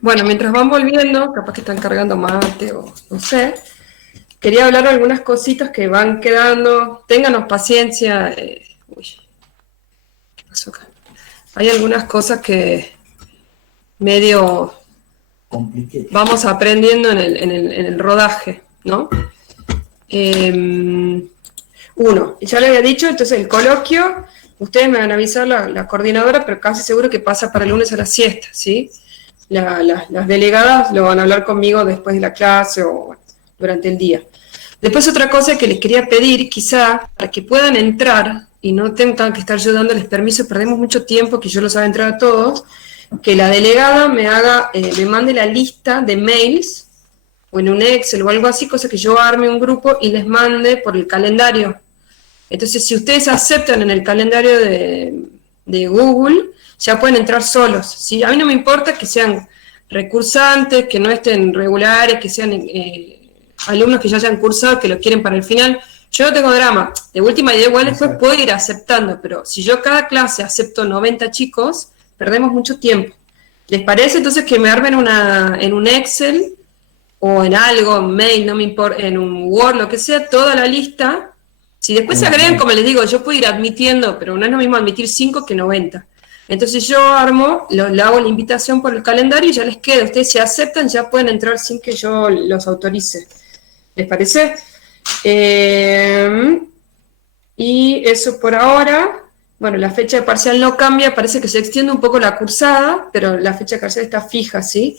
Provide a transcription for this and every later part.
Bueno, mientras van volviendo, capaz que están cargando mate o no sé, quería hablar de algunas cositas que van quedando. Ténganos paciencia. Uy, ¿qué pasó acá? Hay algunas cosas que medio vamos aprendiendo en el rodaje, ¿no? Uno, ya le había dicho, entonces el coloquio, ustedes me van a avisar la coordinadora, pero casi seguro que pasa para el lunes a la siesta, ¿sí? Las delegadas lo van a hablar conmigo después de la clase o bueno, durante el día. Después otra cosa que les quería pedir, quizá, para que puedan entrar y no tengan que estar yo dándoles permiso, perdemos mucho tiempo, que yo los haga entrar a todos, que la delegada me mande la lista de mails o en un Excel o algo así, cosa que yo arme un grupo y les mande por el calendario. Entonces, si ustedes aceptan en el calendario de Google, ya pueden entrar solos, ¿sí? A mí no me importa que sean recursantes, que no estén regulares, que sean alumnos que ya hayan cursado, que lo quieren para el final. Yo no tengo drama. De última idea, igual después puedo ir aceptando, pero si yo cada clase acepto 90 chicos, perdemos mucho tiempo. ¿Les parece entonces que me armen en un Excel o en algo, en mail, no me importa, en un Word, lo que sea, toda la lista? Si después se agregan, como les digo, yo puedo ir admitiendo, pero no es lo mismo admitir 5 que 90. Entonces yo armo, le hago la invitación por el calendario y ya les queda. Ustedes si aceptan ya pueden entrar sin que yo los autorice. ¿Les parece? Y eso por ahora. Bueno, la fecha de parcial no cambia, parece que se extiende un poco la cursada, pero la fecha de parcial está fija, ¿sí?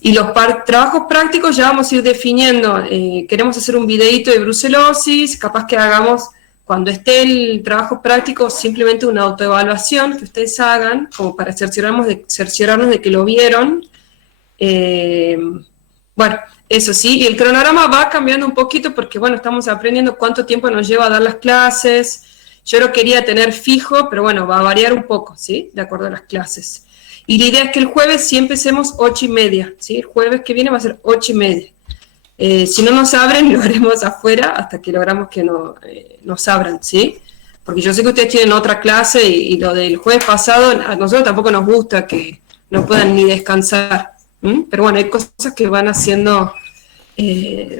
Y los trabajos prácticos ya vamos a ir definiendo. Queremos hacer un videíto de brucelosis, capaz que hagamos, cuando esté el trabajo práctico, simplemente una autoevaluación que ustedes hagan, como para cerciorarnos de que lo vieron. Bueno, eso sí, y el cronograma va cambiando un poquito porque, bueno, estamos aprendiendo cuánto tiempo nos lleva a dar las clases. Yo lo quería tener fijo, pero bueno, va a variar un poco, ¿sí? De acuerdo a las clases. Y la idea es que el jueves sí empecemos 8:30, ¿sí? El jueves que viene va a ser 8:30. Si no nos abren, lo haremos afuera hasta que logramos que nos abran, ¿sí? Porque yo sé que ustedes tienen otra clase y lo del jueves pasado, a nosotros tampoco nos gusta que no puedan ni descansar. Pero bueno, hay cosas que van haciendo...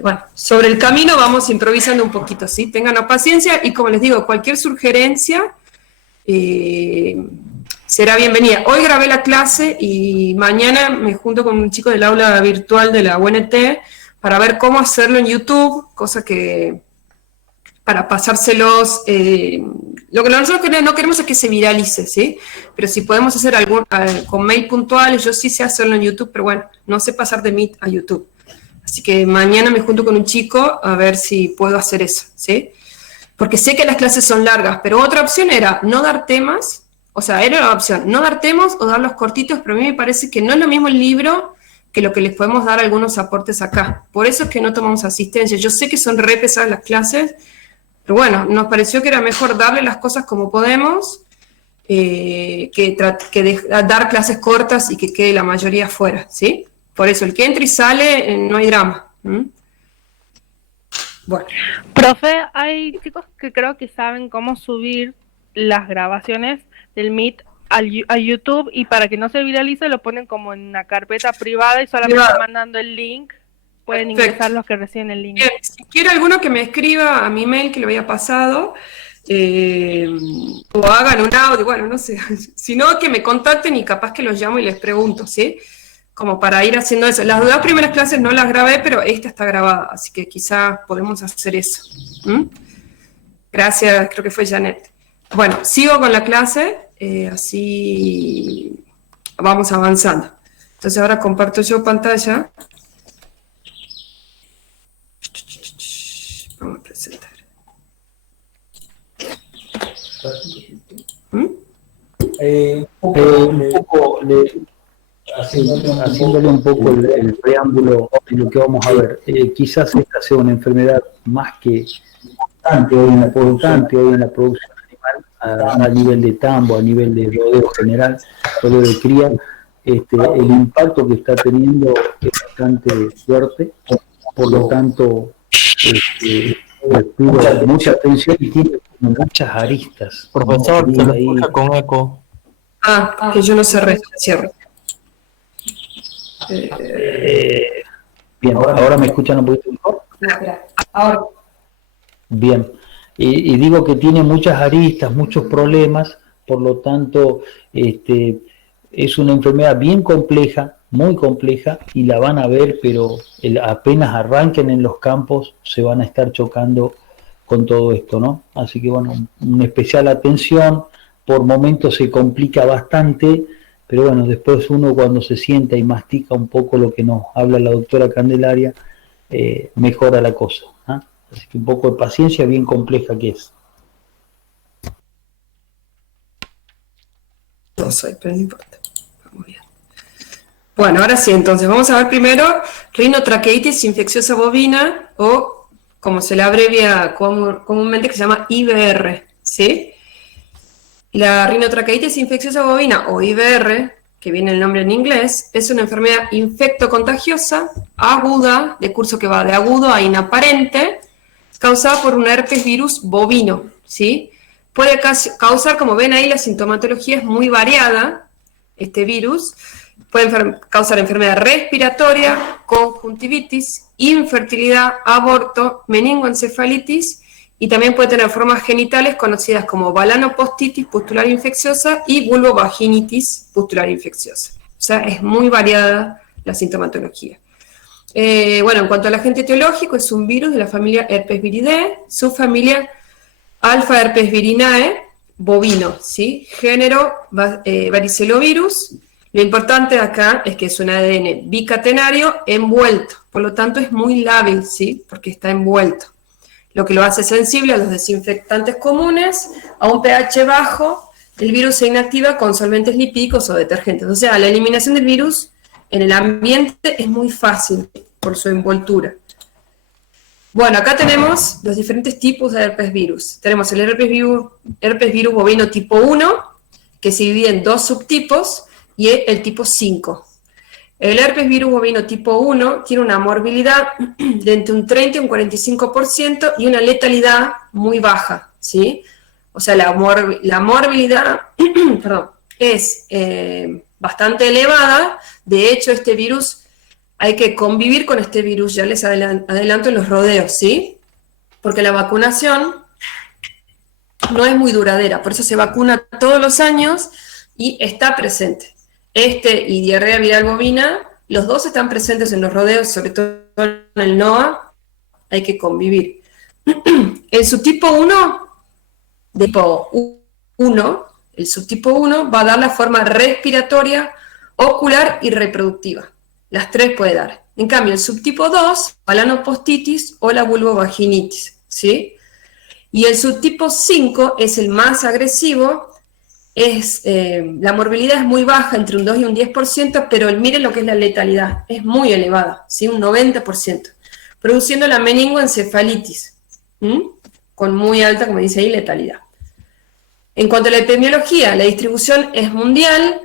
bueno, sobre el camino vamos improvisando un poquito, ¿sí? Ténganos paciencia y como les digo, cualquier sugerencia será bienvenida. Hoy grabé la clase y mañana me junto con un chico del aula virtual de la UNT para ver cómo hacerlo en YouTube, cosa que para pasárselos, lo que nosotros no queremos es que se viralice, ¿sí? Pero si podemos hacer algún con mail puntuales, yo sí sé hacerlo en YouTube, pero bueno, no sé pasar de Meet a YouTube. Así que mañana me junto con un chico a ver si puedo hacer eso, ¿sí? Porque sé que las clases son largas, pero otra opción era no dar temas, o sea, era la opción, no dar temas o darlos cortitos, pero a mí me parece que no es lo mismo el libro que lo que les podemos dar algunos aportes acá. Por eso es que no tomamos asistencia. Yo sé que son re pesadas las clases, pero bueno, nos pareció que era mejor darle las cosas como podemos que dar clases cortas y que quede la mayoría fuera, ¿sí? Por eso, el que entra y sale, no hay drama. Bueno. Profe, hay chicos que creo que saben cómo subir las grabaciones del Meet a YouTube y para que no se viralice lo ponen como en una carpeta privada y solamente mandando el link pueden Perfecto. ingresar los que reciben el link. Bien, si quiere alguno que me escriba a mi mail que le había pasado, o hagan un audio, bueno, no sé, si no que me contacten y capaz que los llamo y les pregunto, ¿sí? Como para ir haciendo eso. Las 2 primeras clases no las grabé, pero esta está grabada, así que quizás podemos hacer eso. Gracias, creo que fue Janet. Bueno, sigo con la clase, así vamos avanzando. Entonces ahora comparto yo pantalla. Vamos a presentar. Haciéndole un poco el preámbulo de lo que vamos a ver. Quizás esta sea una enfermedad más que importante hoy en la producción animal a nivel de tambo, a nivel de rodeo general, rodeo de cría. El impacto que está teniendo es bastante fuerte, por lo tanto pido mucha atención y tiene muchas aristas. Profesor, se lo escucha con eco. Que yo no cerré, cierro. Bien, ahora me escuchan un poquito mejor. No, espera, ahora. Bien, y digo que tiene muchas aristas, muchos problemas, por lo tanto, es una enfermedad bien compleja, muy compleja, y la van a ver, pero apenas arranquen en los campos, se van a estar chocando con todo esto, ¿no? Así que bueno, una especial atención, por momentos se complica bastante, pero bueno, después uno cuando se sienta y mastica un poco lo que nos habla la doctora Candelaria, mejora la cosa, ¿ah? Así que un poco de paciencia, bien compleja que es. No soy, pero no importa. Vamos bien. Bueno, ahora sí, entonces vamos a ver primero rinotraqueitis infecciosa bovina, o como se le abrevia comúnmente, que se llama IBR, ¿sí? La rinotraqueitis infecciosa bovina, o IBR, que viene el nombre en inglés, es una enfermedad infectocontagiosa aguda, de curso que va de agudo a inaparente, causada por un herpes virus bovino, ¿sí? Puede causar, como ven ahí, la sintomatología es muy variada, este virus. Puede causar enfermedad respiratoria, conjuntivitis, infertilidad, aborto, meningoencefalitis, y también puede tener formas genitales conocidas como balanopostitis pustular infecciosa y vulvovaginitis pustular infecciosa. O sea, es muy variada la sintomatología. Bueno, en cuanto al agente etiológico, es un virus de la familia Herpesviridae, subfamilia Alpha Herpesvirinae, bovino, ¿sí? Género varicelovirus. Lo importante acá es que es un ADN bicatenario envuelto, por lo tanto es muy lábil, ¿sí? Porque está envuelto, lo que lo hace sensible a los desinfectantes comunes, a un pH bajo. El virus se inactiva con solventes lipídicos o detergentes, o sea, la eliminación del virus en el ambiente es muy fácil por su envoltura. Bueno, acá tenemos los diferentes tipos de herpes virus. Tenemos el herpes virus bovino tipo 1, que se divide en dos subtipos, y el tipo 5. El herpes virus bovino tipo 1 tiene una morbilidad de entre un 30 y un 45% y una letalidad muy baja, ¿sí? O sea, la morbilidad perdón, es bastante elevada. De hecho, este virus, hay que convivir con este virus, ya les adelanto en los rodeos, ¿sí? Porque la vacunación no es muy duradera, por eso se vacuna todos los años y está presente. Y diarrea viral bovina, los dos están presentes en los rodeos, sobre todo en el NOA, hay que convivir. El subtipo 1, el subtipo 1 va a dar la forma respiratoria, ocular y reproductiva. Las tres puede dar. En cambio, el subtipo 2, balanopostitis o la vulvovaginitis, ¿sí? Y el subtipo 5 es el más agresivo. La morbilidad es muy baja, entre un 2 y un 10%, pero miren lo que es la letalidad, es muy elevada, ¿sí? Un 90%, produciendo la meningoencefalitis, con muy alta, como dice ahí, letalidad. En cuanto a la epidemiología, la distribución es mundial,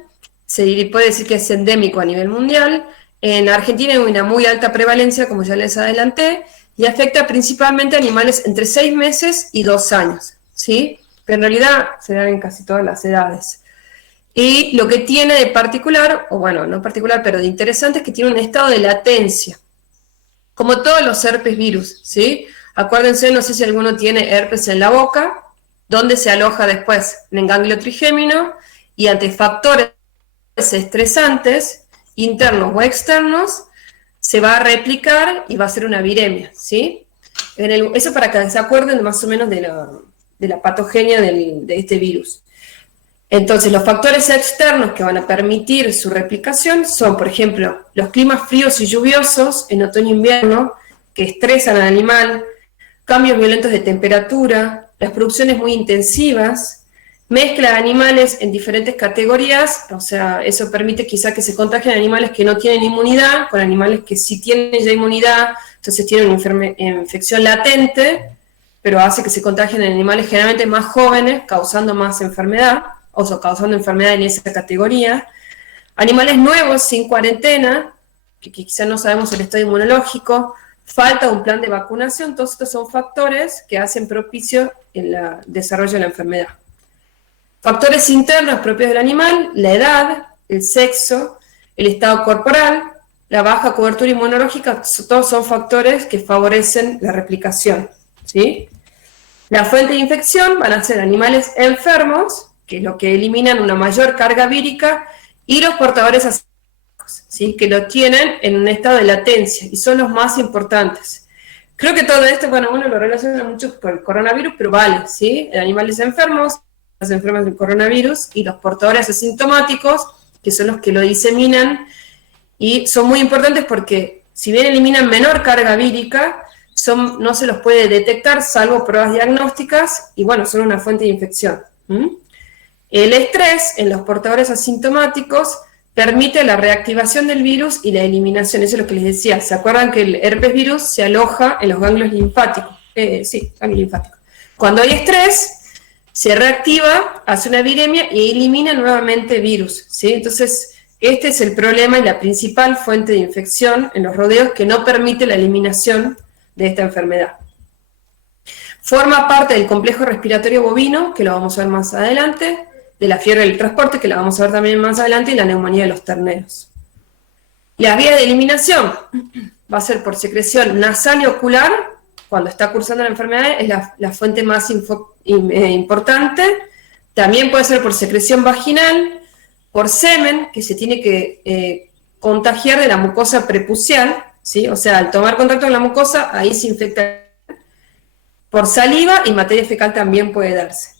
se puede decir que es endémico a nivel mundial. En Argentina hay una muy alta prevalencia, como ya les adelanté, y afecta principalmente a animales entre 6 meses y 2 años, ¿sí? Pero en realidad se dan en casi todas las edades. Y lo que tiene de particular, o bueno, no particular, pero de interesante, es que tiene un estado de latencia, como todos los herpes virus, ¿sí? Acuérdense, no sé si alguno tiene herpes en la boca, donde se aloja después en el ganglio trigémino, y ante factores estresantes, internos o externos, se va a replicar y va a ser una viremia, ¿sí? Eso para que se acuerden más o menos de la patogenia de este virus. Entonces, los factores externos que van a permitir su replicación son, por ejemplo, los climas fríos y lluviosos en otoño e invierno, que estresan al animal, cambios violentos de temperatura, las producciones muy intensivas, mezcla de animales en diferentes categorías, o sea, eso permite quizá que se contagien animales que no tienen inmunidad, con animales que sí tienen ya inmunidad, entonces tienen una infección latente, pero hace que se contagien en animales generalmente más jóvenes, causando más enfermedad, o sea, causando enfermedad en esa categoría. Animales nuevos, sin cuarentena, que quizá no sabemos el estado inmunológico, falta un plan de vacunación, todos estos son factores que hacen propicio el desarrollo de la enfermedad. Factores internos propios del animal, la edad, el sexo, el estado corporal, la baja cobertura inmunológica, todos son factores que favorecen la replicación, ¿sí? La fuente de infección van a ser animales enfermos, que es lo que eliminan una mayor carga vírica, y los portadores asintomáticos, ¿sí? Que lo tienen en un estado de latencia, y son los más importantes. Creo que todo esto, bueno, uno lo relaciona mucho con el coronavirus, pero vale, ¿sí? Animales enfermos, las enfermas del coronavirus, y los portadores asintomáticos, que son los que lo diseminan, y son muy importantes porque, si bien eliminan menor carga vírica, no se los puede detectar, salvo pruebas diagnósticas, y bueno, son una fuente de infección. El estrés en los portadores asintomáticos permite la reactivación del virus y la eliminación. Eso es lo que les decía. ¿Se acuerdan que el herpes virus se aloja en los ganglios linfáticos? Sí, ganglios linfáticos. Cuando hay estrés, se reactiva, hace una viremia y elimina nuevamente virus, ¿sí? Entonces, este es el problema y la principal fuente de infección en los rodeos que no permite la eliminación de esta enfermedad. Forma parte del complejo respiratorio bovino, que lo vamos a ver más adelante, de la fiebre del transporte, que la vamos a ver también más adelante, y la neumonía de los terneros. La vía de eliminación va a ser por secreción nasal y ocular. Cuando está cursando la enfermedad es la fuente más importante. También puede ser por secreción vaginal, por semen, que se tiene que contagiar de la mucosa prepucial, ¿sí? O sea, al tomar contacto con la mucosa, ahí se infecta. Por saliva y materia fecal también puede darse.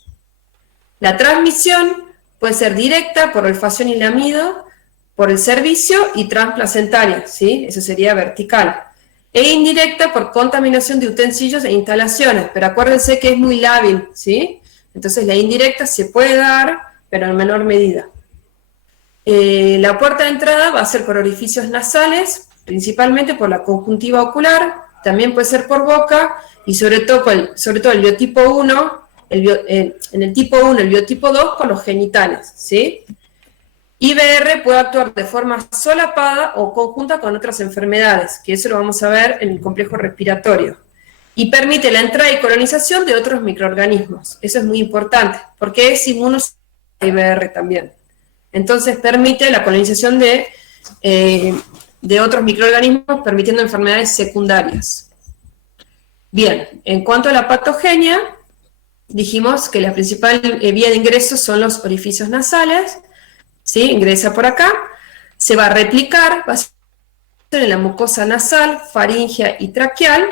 La transmisión puede ser directa por olfacción y lamido, por el cervicio y transplacentaria, ¿sí? Eso sería vertical. E indirecta por contaminación de utensilios e instalaciones, pero acuérdense que es muy lábil, ¿sí? Entonces la indirecta se puede dar, pero en menor medida. La puerta de entrada va a ser por orificios nasales, principalmente por la conjuntiva ocular, también puede ser por boca, y sobre todo el biotipo 1, en el tipo 1, el biotipo 2 por los genitales, ¿sí? IBR puede actuar de forma solapada o conjunta con otras enfermedades, que eso lo vamos a ver en el complejo respiratorio. Y permite la entrada y colonización de otros microorganismos. Eso es muy importante, porque es inmunosupresor IBR también. Entonces permite la colonización de otros microorganismos, permitiendo enfermedades secundarias. Bien, en cuanto a la patogenia, dijimos que la principal vía de ingreso son los orificios nasales, ¿sí? Ingresa por acá, se va a replicar, va a ser en la mucosa nasal, faríngea y traqueal,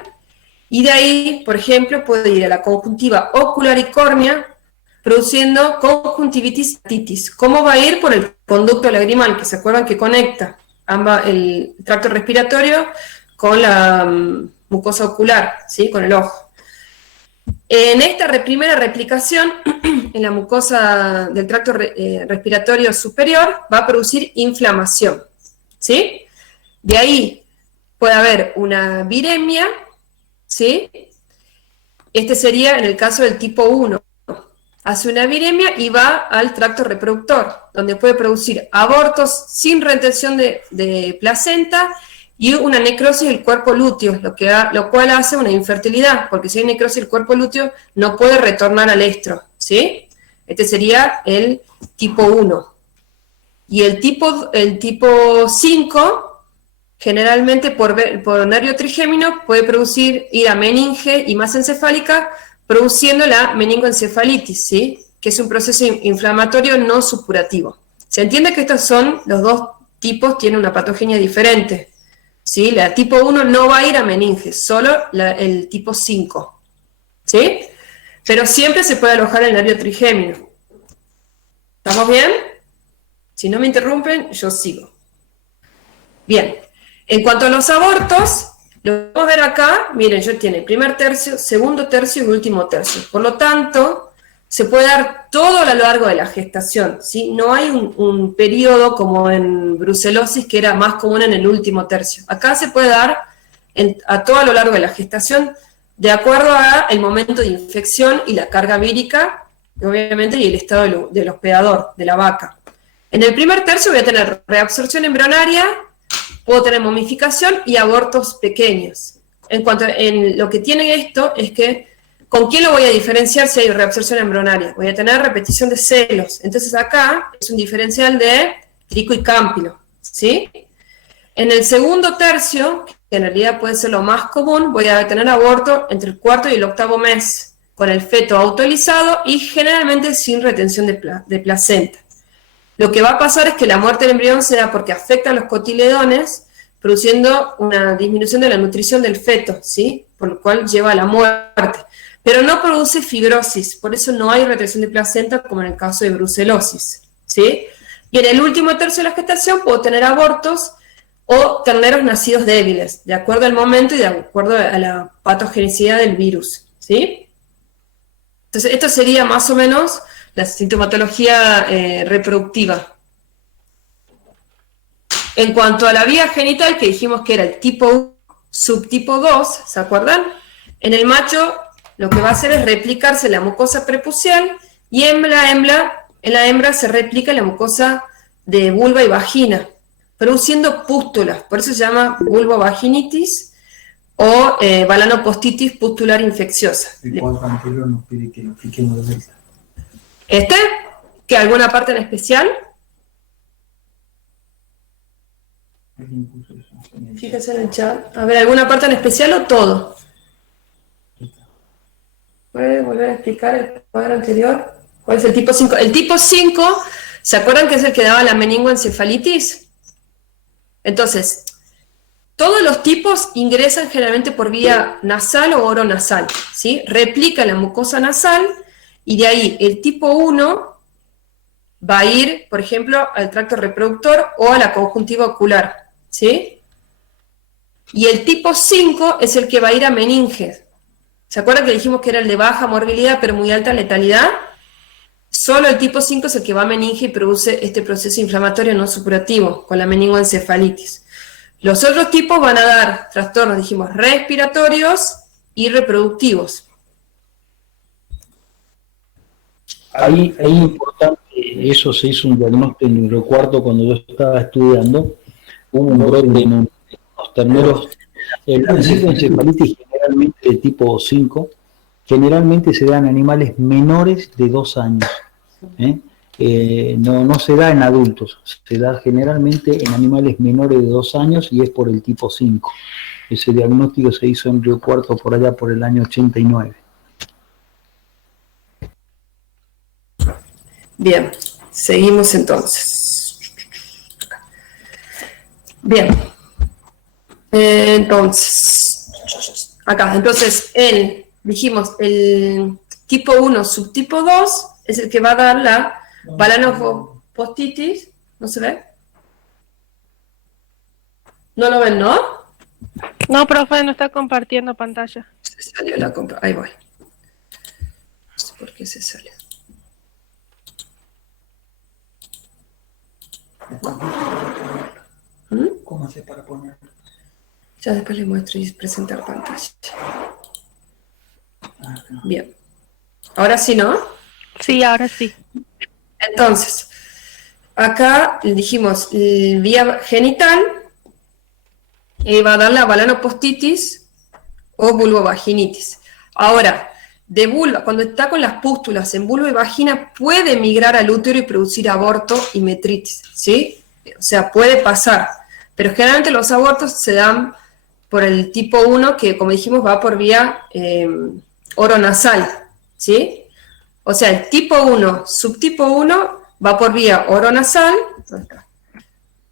y de ahí, por ejemplo, puede ir a la conjuntiva ocular y córnea, produciendo conjuntivitis y otitis. ¿Cómo va a ir? Por el conducto lagrimal, que se acuerdan que conecta el tracto respiratorio con la mucosa ocular, ¿sí? Con el ojo. En esta primera replicación, en la mucosa del tracto respiratorio superior, va a producir inflamación, ¿sí? De ahí puede haber una viremia, ¿sí? Este sería en el caso del tipo 1. Hace una viremia y va al tracto reproductor, donde puede producir abortos sin retención de placenta y una necrosis del cuerpo lúteo, lo cual hace una infertilidad, porque si hay necrosis del cuerpo lúteo no puede retornar al estro, ¿sí? Este sería el tipo 1. Y el tipo 5, generalmente por nervio trigémino, puede producir ir a meninge y masa encefálica, produciendo la meningoencefalitis, ¿sí? Que es un proceso inflamatorio no supurativo. Se entiende que estos son, los dos tipos tienen una patogenia diferente, ¿sí? La tipo 1 no va a ir a meninge, solo el tipo 5, ¿sí? Pero siempre se puede alojar el nervio trigémino. ¿Estamos bien? Si no me interrumpen, yo sigo. Bien, en cuanto a los abortos, lo vamos a ver acá, miren, yo tiene primer tercio, segundo tercio y último tercio. Por lo tanto, se puede dar todo a lo largo de la gestación, ¿sí? No hay un periodo como en brucelosis que era más común en el último tercio. Acá se puede dar a todo a lo largo de la gestación, de acuerdo al momento de infección y la carga vírica, obviamente, y el estado del hospedador, de la vaca. En el primer tercio voy a tener reabsorción embrionaria, puedo tener momificación y abortos pequeños. En lo que tiene esto es que, ¿con quién lo voy a diferenciar si hay reabsorción embrionaria? Voy a tener repetición de celos. Entonces acá es un diferencial de trico y cámpilo, ¿sí? En el segundo tercio, que en realidad puede ser lo más común, voy a tener aborto entre el cuarto y el octavo mes, con el feto autorizado y generalmente sin retención de placenta. Lo que va a pasar es que la muerte del embrión se da porque afecta a los cotiledones, produciendo una disminución de la nutrición del feto, ¿sí? Por lo cual lleva a la muerte. Pero no produce fibrosis, por eso no hay retención de placenta como en el caso de brucelosis, ¿sí? Y en el último tercio de la gestación puedo tener abortos o terneros nacidos débiles, de acuerdo al momento y de acuerdo a la patogenicidad del virus, ¿sí? Entonces, esto sería más o menos la sintomatología reproductiva. En cuanto a la vía genital, que dijimos que era el tipo 1, subtipo 2, ¿se acuerdan? En el macho lo que va a hacer es replicarse la mucosa prepucial y en la hembra se replica la mucosa de vulva y vagina, produciendo pústulas, por eso se llama vulvovaginitis o balanopostitis pustular infecciosa. El cuadro anterior nos pide que lo expliquemos de vuelta. ¿Que alguna parte en especial? Fíjense en el chat. A ver, ¿alguna parte en especial o todo? ¿Puede volver a explicar el cuadro anterior? ¿Cuál es el tipo 5? El tipo 5, ¿se acuerdan que es el que daba la meningoencefalitis? Entonces, todos los tipos ingresan generalmente por vía nasal o oronasal, ¿sí? Replica la mucosa nasal y de ahí el tipo 1 va a ir, por ejemplo, al tracto reproductor o a la conjuntiva ocular, ¿sí? Y el tipo 5 es el que va a ir a meninges. ¿Se acuerdan que dijimos que era el de baja morbilidad pero muy alta letalidad? Solo el tipo 5 es el que va a meninge y produce este proceso inflamatorio no supurativo con la meningoencefalitis. Los otros tipos van a dar trastornos, dijimos, respiratorios y reproductivos. Ahí es importante, eso se hizo un diagnóstico en el cuarto cuando yo estaba estudiando, hubo un brote en los terneros. La meningoencefalitis generalmente de tipo 5, generalmente se da en animales menores de 2 años. No se da en adultos, se da generalmente en animales menores de 2 años y es por el tipo 5. Ese diagnóstico se hizo en Río Cuarto por allá por el año 89. Bien, seguimos entonces. Bien. Entonces, acá, entonces, dijimos, el tipo 1, subtipo 2, es el que va a dar la balanopostitis. ¿No se ve? ¿No lo ven, no? No, profe, no está compartiendo pantalla. Se salió la compra. Ahí voy. No sé por qué se sale. ¿Cómo hace para poner? Ya después les muestro y presentar pantalla. Bien. Ahora sí, ¿no? Sí, ahora sí. Entonces, acá dijimos vía genital va a dar la balanopostitis o vulvovaginitis. Ahora, de vulva, cuando está con las pústulas en vulva y vagina, puede migrar al útero y producir aborto y metritis, ¿sí? O sea, puede pasar. Pero generalmente los abortos se dan por el tipo 1, que como dijimos va por vía oronasal, ¿sí? O sea, el tipo 1, subtipo 1, va por vía oronasal,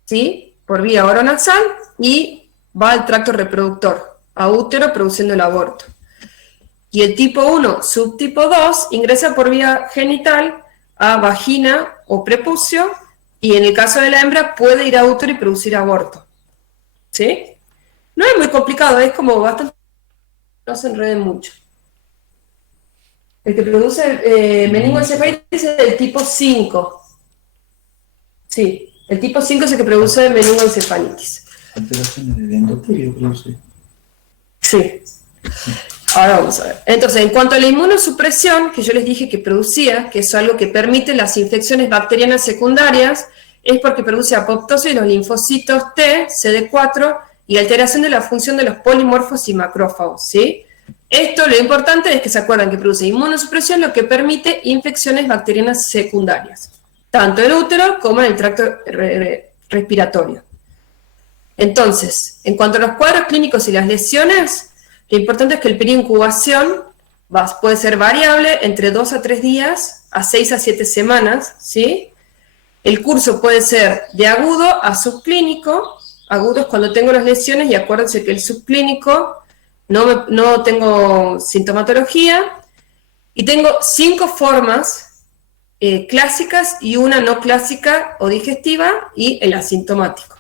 ¿sí? Por vía oronasal y va al tracto reproductor, a útero produciendo el aborto. Y el tipo 1, subtipo 2, ingresa por vía genital a vagina o prepucio y en el caso de la hembra puede ir a útero y producir aborto. ¿Sí? No es muy complicado, es como bastante... No se enreden mucho. El que produce meningoencefalitis es el tipo 5. Sí, el tipo 5 es el que produce meningoencefalitis. Alteraciones del endotelio produce. Sí. Ahora vamos a ver. Entonces, en cuanto a la inmunosupresión, que yo les dije que producía, que es algo que permite las infecciones bacterianas secundarias, es porque produce apoptosis de los linfocitos T, CD4, y alteración de la función de los polimorfos y macrófagos, ¿sí? Esto, lo importante es que se acuerdan que produce inmunosupresión, lo que permite infecciones bacterianas secundarias, tanto en el útero como en el tracto respiratorio. Entonces, en cuanto a los cuadros clínicos y las lesiones, lo importante es que el periodo de incubación puede ser variable entre 2 a 3 días, a 6 a 7 semanas, ¿sí? El curso puede ser de agudo a subclínico. Agudo es cuando tengo las lesiones, y acuérdense que el subclínico no tengo sintomatología, y tengo 5 formas clásicas y una no clásica o digestiva, y el asintomático.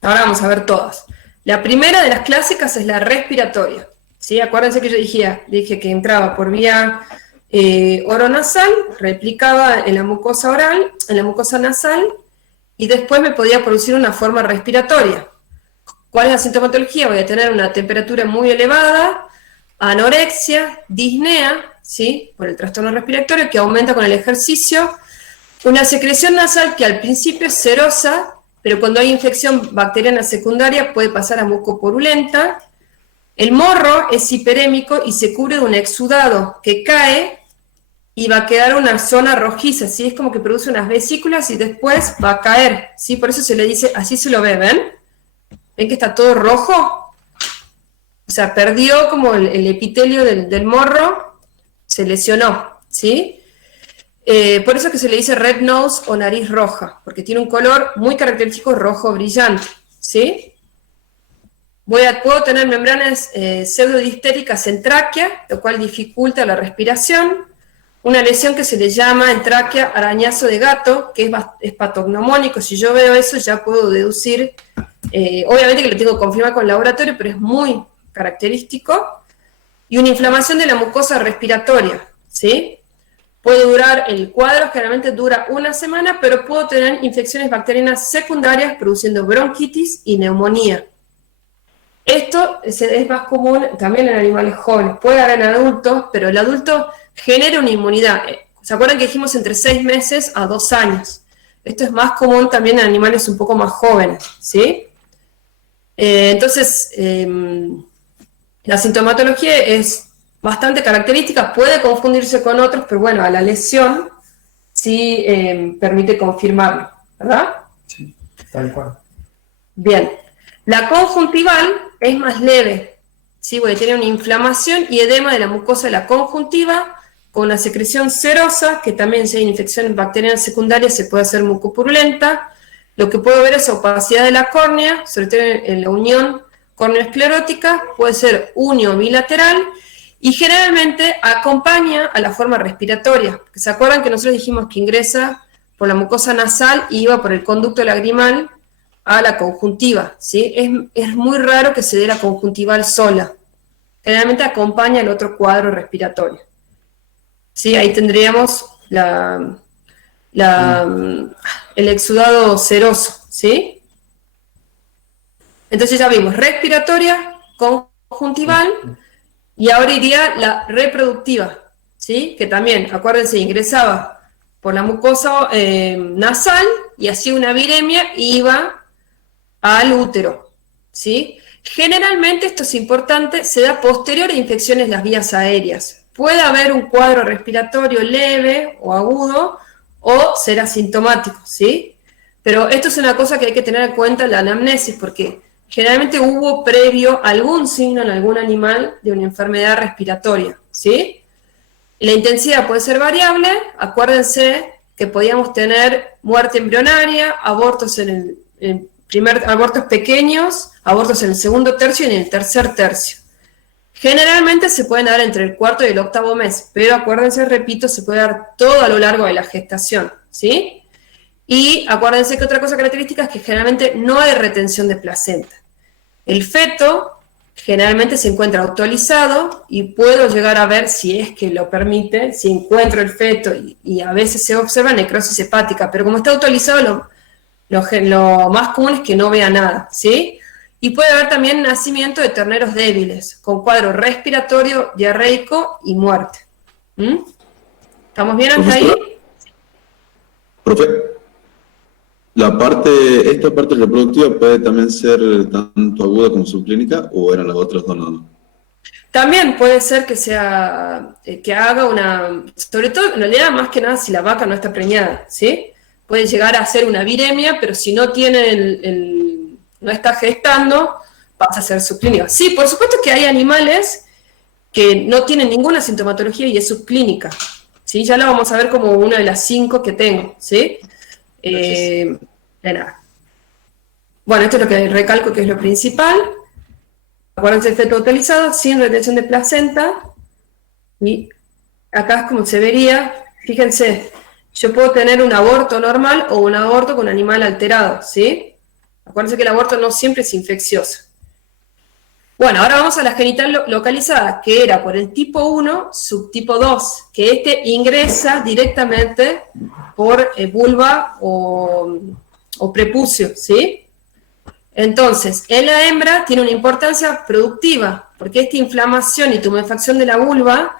Ahora vamos a ver todas. La primera de las clásicas es la respiratoria, ¿sí? Acuérdense que yo dije que entraba por vía oronasal, replicaba en la mucosa oral, en la mucosa nasal, y después me podía producir una forma respiratoria. ¿Cuál es la sintomatología? Voy a tener una temperatura muy elevada, anorexia, disnea, ¿sí? Por el trastorno respiratorio que aumenta con el ejercicio, una secreción nasal que al principio es serosa, pero cuando hay infección bacteriana secundaria puede pasar a mucopurulenta. El morro es hiperémico y se cubre de un exudado que cae y va a quedar una zona rojiza, ¿sí? Es como que produce unas vesículas y después va a caer, ¿sí? Por eso se le dice, así se lo ve, ¿ven? ¿Ven que está todo rojo? O sea, perdió como el epitelio del morro, se lesionó, ¿sí? Por eso es que se le dice red nose o nariz roja, porque tiene un color muy característico rojo brillante, ¿sí? Puedo tener membranas pseudodistéricas en tráquea, lo cual dificulta la respiración. Una lesión que se le llama en tráquea arañazo de gato, que es patognomónico. Si yo veo eso ya puedo deducir, obviamente que lo tengo que confirmar con el laboratorio, pero es muy característico. Y una inflamación de la mucosa respiratoria, ¿sí? El cuadro generalmente dura una semana, pero puedo tener infecciones bacterianas secundarias produciendo bronquitis y neumonía. Esto es más común también en animales jóvenes, puede haber en adultos, pero el adulto genera una inmunidad. ¿Se acuerdan que dijimos entre 6 meses a 2 años? Esto es más común también en animales un poco más jóvenes, ¿sí? Entonces, la sintomatología es bastante característica, puede confundirse con otros, pero bueno, a la lesión sí permite confirmarlo, ¿verdad? Sí, tal cual. Bien, la conjuntival es más leve, ¿sí? Porque tiene una inflamación y edema de la mucosa de la conjuntiva, con una secreción serosa, que también si hay infecciones bacterianas secundarias se puede hacer mucopurulenta. Lo que puedo ver es opacidad de la córnea, sobre todo en la unión córneo-esclerótica, puede ser uni o bilateral, y generalmente acompaña a la forma respiratoria. ¿Se acuerdan que nosotros dijimos que ingresa por la mucosa nasal y iba por el conducto lagrimal a la conjuntiva, ¿sí? Es muy raro que se dé la conjuntival sola. Generalmente acompaña el otro cuadro respiratorio. ¿Sí? Ahí tendríamos el exudado seroso, ¿sí? Entonces ya vimos respiratoria, conjuntival, y ahora iría la reproductiva, ¿sí? Que también, acuérdense, ingresaba por la mucosa nasal y hacía una viremia y iba al útero, ¿sí? Generalmente, esto es importante, se da posterior a infecciones en las vías aéreas. Puede haber un cuadro respiratorio leve o agudo o ser asintomático, ¿sí? Pero esto es una cosa que hay que tener en cuenta en la anamnesis, porque generalmente hubo previo algún signo en algún animal de una enfermedad respiratoria, ¿sí? La intensidad puede ser variable, acuérdense que podíamos tener muerte embrionaria, abortos abortos pequeños, abortos en el segundo tercio y en el tercer tercio. Generalmente se pueden dar entre el cuarto y el octavo mes, pero acuérdense, repito, se puede dar todo a lo largo de la gestación, ¿sí? Y acuérdense que otra cosa característica es que generalmente no hay retención de placenta. El feto generalmente se encuentra actualizado y puedo llegar a ver, si es que lo permite, si encuentro el feto y a veces se observa necrosis hepática, pero como está actualizado, lo más común es que no vea nada, ¿sí? Y puede haber también nacimiento de terneros débiles, con cuadro respiratorio, diarreico y muerte. ¿Estamos bien hasta ahí? Profe, esta parte reproductiva puede también ser tanto aguda como subclínica, o eran las otras dos no? También puede ser que que haga sobre todo en realidad más que nada si la vaca no está preñada, ¿sí? Puede llegar a hacer una viremia, pero si no tiene no está gestando, pasa a ser subclínica. Sí, por supuesto que hay animales que no tienen ninguna sintomatología y es subclínica, ¿sí? Ya la vamos a ver como una de las 5 que tengo, ¿sí? De nada. Bueno, esto es lo que recalco que es lo principal. Acuérdense del feto utilizado, sin retención de placenta. Y acá es como se vería, fíjense, yo puedo tener un aborto normal o un aborto con animal alterado, ¿sí? Acuérdense que el aborto no siempre es infeccioso. Bueno, ahora vamos a la genital localizada, que era por el tipo 1, subtipo 2, que este ingresa directamente por vulva o prepucio, ¿sí? Entonces, en la hembra tiene una importancia productiva, porque esta inflamación y tumefacción de la vulva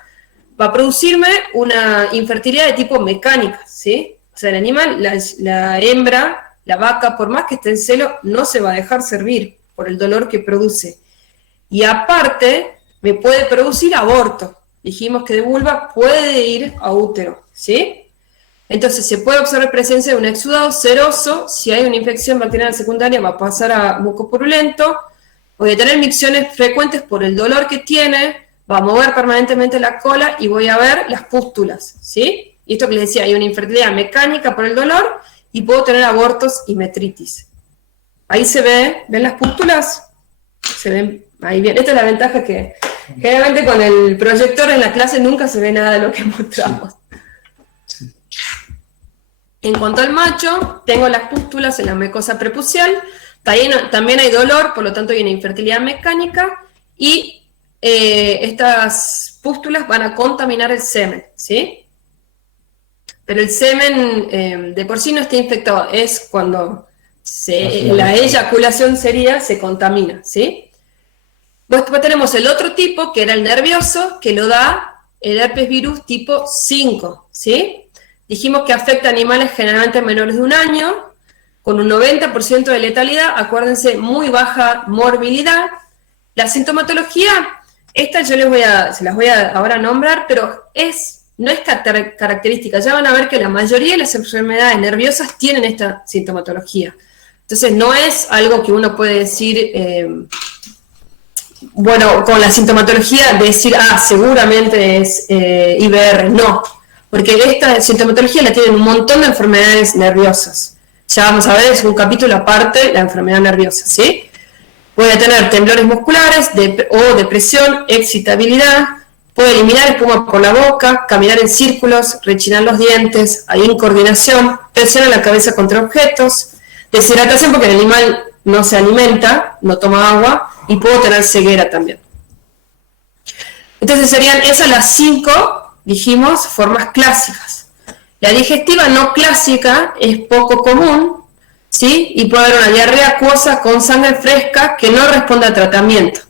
va a producirme una infertilidad de tipo mecánica, ¿sí? O sea, el animal, la hembra, la vaca, por más que esté en celo, no se va a dejar servir por el dolor que produce. Y aparte, me puede producir aborto. Dijimos que de vulva puede ir a útero, ¿sí? Entonces, se puede observar presencia de un exudado seroso. Si hay una infección bacteriana secundaria, va a pasar a mucopurulento. Voy a tener micciones frecuentes por el dolor que tiene, va a mover permanentemente la cola y voy a ver las pústulas, ¿sí? Y esto que les decía, hay una infertilidad mecánica por el dolor y puedo tener abortos y metritis. Ahí se ve, ¿ven las pústulas? Se ven ahí bien. Esta es la ventaja que generalmente con el proyector en la clase nunca se ve nada de lo que mostramos. En cuanto al macho, tengo las pústulas en la mucosa prepucial, también hay dolor, por lo tanto hay una infertilidad mecánica, y estas pústulas van a contaminar el semen, ¿sí? Pero el semen de por sí no está infectado, es cuando la eyaculación se contamina, ¿sí? Después tenemos el otro tipo, que era el nervioso, que lo da el herpes virus tipo 5, ¿sí? Dijimos que afecta a animales generalmente menores de 1 año, con un 90% de letalidad, acuérdense, muy baja morbilidad. La sintomatología, esta yo se las voy a ahora nombrar, pero no es característica. Ya van a ver que la mayoría de las enfermedades nerviosas tienen esta sintomatología. Entonces no es algo que uno puede decir, bueno, con la sintomatología decir, seguramente es IBR, no. Porque esta sintomatología la tienen un montón de enfermedades nerviosas. Ya vamos a ver, es un capítulo aparte, la enfermedad nerviosa, ¿sí? Voy a tener temblores musculares o depresión, excitabilidad, puede eliminar espuma por la boca, caminar en círculos, rechinar los dientes, hay incoordinación, presión en la cabeza contra objetos, deshidratación porque el animal no se alimenta, no toma agua, y puedo tener ceguera también. Entonces serían esas las 5, dijimos, formas clásicas. La digestiva no clásica es poco común, ¿sí? Y puede haber una diarrea acuosa con sangre fresca que no responde a tratamiento.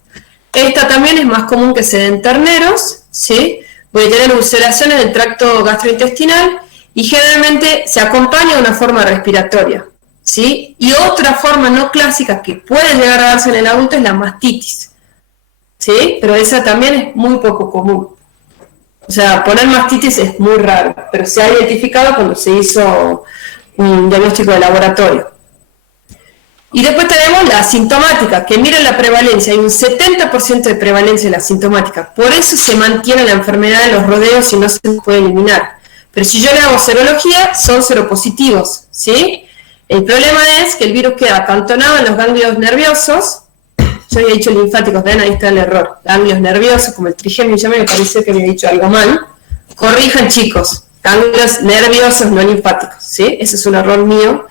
Esta también es más común que se den terneros, ¿sí? Voy a tener ulceraciones del tracto gastrointestinal y generalmente se acompaña de una forma respiratoria, ¿sí? Y otra forma no clásica que puede llegar a darse en el adulto es la mastitis, ¿sí? Pero esa también es muy poco común. O sea, poner mastitis es muy raro, pero se ha identificado cuando se hizo un diagnóstico de laboratorio. Y después tenemos la asintomática, que miren la prevalencia, hay un 70% de prevalencia en la asintomática. Por eso se mantiene la enfermedad en los rodeos y no se puede eliminar. Pero si yo le hago serología, son seropositivos, ¿sí? El problema es que el virus queda acantonado en los ganglios nerviosos. Yo había dicho linfáticos, ven, ahí está el error. Ganglios nerviosos, como el trigémino, ya me pareció que había dicho algo mal. Corrijan, chicos, ganglios nerviosos, no linfáticos, ¿sí? Ese es un error mío.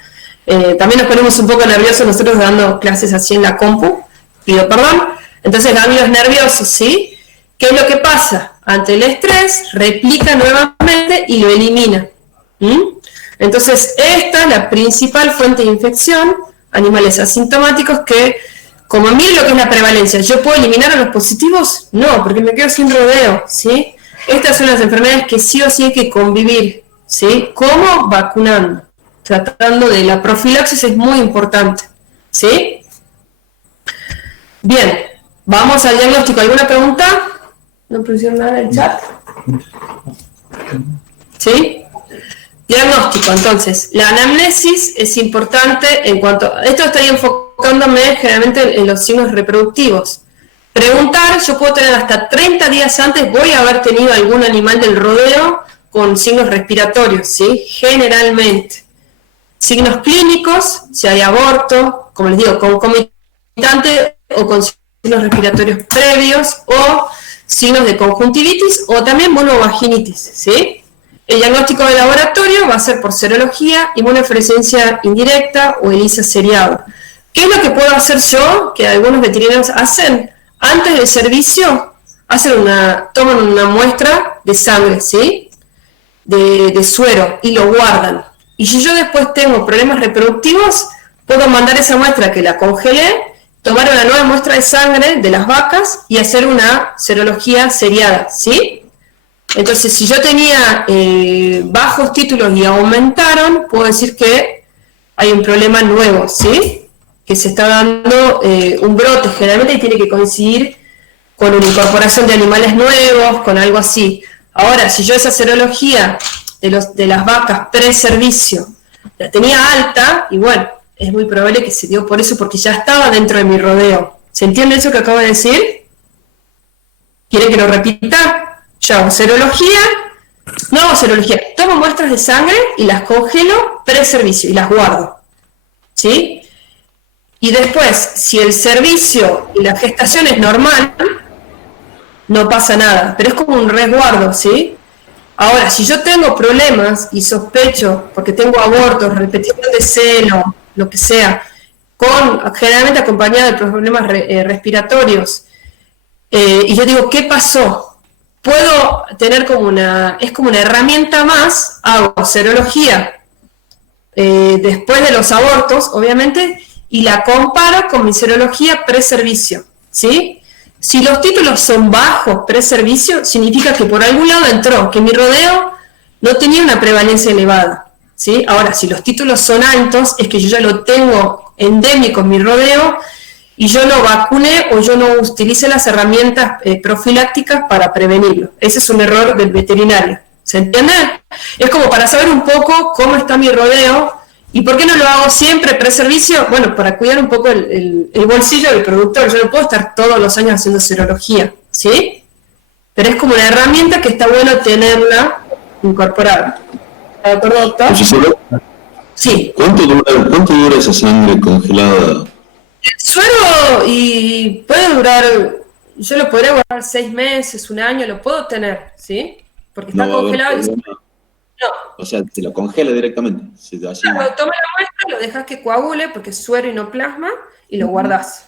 También nos ponemos un poco nerviosos nosotros dando clases así en la compu, pido perdón. Entonces, ganglios nerviosos, ¿sí? ¿Qué es lo que pasa? Ante el estrés, replica nuevamente y lo elimina. Entonces, esta es la principal fuente de infección, animales asintomáticos que, como miren lo que es la prevalencia, ¿yo puedo eliminar a los positivos? No, porque me quedo sin rodeo, ¿sí? Estas son las enfermedades que sí o sí hay que convivir, ¿sí? ¿Cómo? Vacunando. Tratando de la profilaxis es muy importante, ¿sí? Bien, vamos al diagnóstico. ¿Alguna pregunta? ¿No pusieron nada en el chat? ¿Sí? Diagnóstico, entonces. La anamnesis es importante en cuanto... Esto estaría enfocado enfocándome generalmente en los signos reproductivos. Preguntar, yo puedo tener hasta 30 días antes, voy a haber tenido algún animal del rodeo con signos respiratorios, ¿sí? Generalmente. Signos clínicos, si hay aborto, como les digo, concomitante o con signos respiratorios previos, o signos de conjuntivitis, o también monovaginitis, ¿sí? El diagnóstico de laboratorio va a ser por serología, inmunofluorescencia indirecta o ELISA seriado. ¿Qué es lo que puedo hacer yo, que algunos veterinarios hacen? Antes del servicio, toman una muestra de sangre, ¿sí? De suero, y lo guardan. Y si yo después tengo problemas reproductivos, puedo mandar esa muestra que la congelé, tomar una nueva muestra de sangre de las vacas y hacer una serología seriada, ¿sí? Entonces, si yo tenía bajos títulos y aumentaron, puedo decir que hay un problema nuevo, ¿sí? Que se está dando un brote generalmente y tiene que coincidir con una incorporación de animales nuevos, con algo así. Ahora, si yo esa serología de las vacas pre-servicio la tenía alta, y bueno, es muy probable que se dio por eso, porque ya estaba dentro de mi rodeo. ¿Se entiende eso que acabo de decir? ¿Quieren que lo repita? Yo hago serología, no hago serología, tomo muestras de sangre y las congelo pre-servicio y las guardo, ¿sí? Y después, si el servicio y la gestación es normal, no pasa nada, pero es como un resguardo, ¿sí? Ahora, si yo tengo problemas y sospecho, porque tengo abortos, repetición de seno, lo que sea, generalmente acompañado de problemas respiratorios, y yo digo, ¿qué pasó? Puedo tener es como una herramienta más, hago serología después de los abortos, obviamente, y la comparo con mi serología pre-servicio, ¿sí? Si los títulos son bajos pre-servicio, significa que por algún lado entró, que mi rodeo no tenía una prevalencia elevada, ¿sí? Ahora, si los títulos son altos, es que yo ya lo tengo endémico en mi rodeo y yo no vacuné o yo no utilicé las herramientas profilácticas para prevenirlo. Ese es un error del veterinario, ¿se entiende? Es como para saber un poco cómo está mi rodeo. ¿Y por qué no lo hago siempre pre-servicio? Bueno, para cuidar un poco el bolsillo del productor. Yo no puedo estar todos los años haciendo serología, ¿sí? Pero es como una herramienta que está bueno tenerla incorporada. ¿De acuerdo, doctor? Sí. ¿Cuánto dura esa sangre congelada? El suero y puede durar, yo lo podría guardar 6 meses, 1 año, lo puedo tener, ¿sí? Porque está congelado. No. O sea, te lo congela directamente. Claro, toma la muestra, lo dejas que coagule, porque es suero y no plasma, y lo guardás.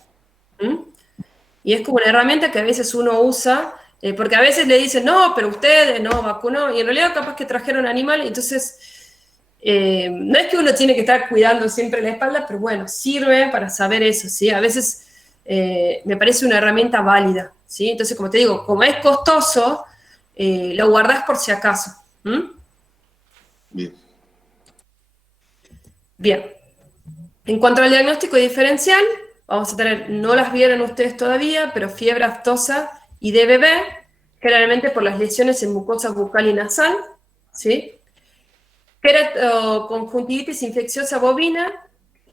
Y es como una herramienta que a veces uno usa, porque a veces le dicen, no, pero ustedes no vacunó, y en realidad capaz que trajeron animal, y entonces no es que uno tiene que estar cuidando siempre la espalda, pero bueno, sirve para saber eso, ¿sí? A veces me parece una herramienta válida, ¿sí? Entonces, como te digo, como es costoso, lo guardás por si acaso. Bien. En cuanto al diagnóstico diferencial, vamos a tener, no las vieron ustedes todavía, pero fiebre aftosa y de bebé, generalmente por las lesiones en mucosa bucal y nasal, ¿sí? Queratoconjuntivitis infecciosa bovina,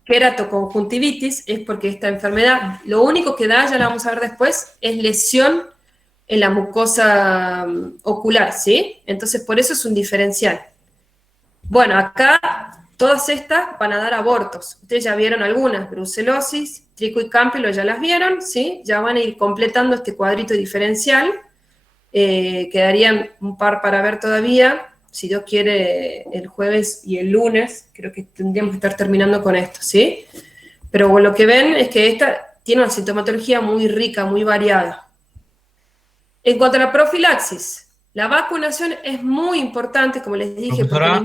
queratoconjuntivitis es porque esta enfermedad, lo único que da, ya la vamos a ver después, es lesión en la mucosa ocular, ¿sí? Entonces, por eso es un diferencial. Bueno, acá todas estas van a dar abortos. Ustedes ya vieron algunas, brucelosis, trico y cámpilo ya las vieron, ¿sí? Ya van a ir completando este cuadrito diferencial. Quedarían un par para ver todavía. Si Dios quiere, el jueves y el lunes, creo que tendríamos que estar terminando con esto, ¿sí? Pero lo que ven es que esta tiene una sintomatología muy rica, muy variada. En cuanto a la profilaxis, la vacunación es muy importante, como les dije, Profesora,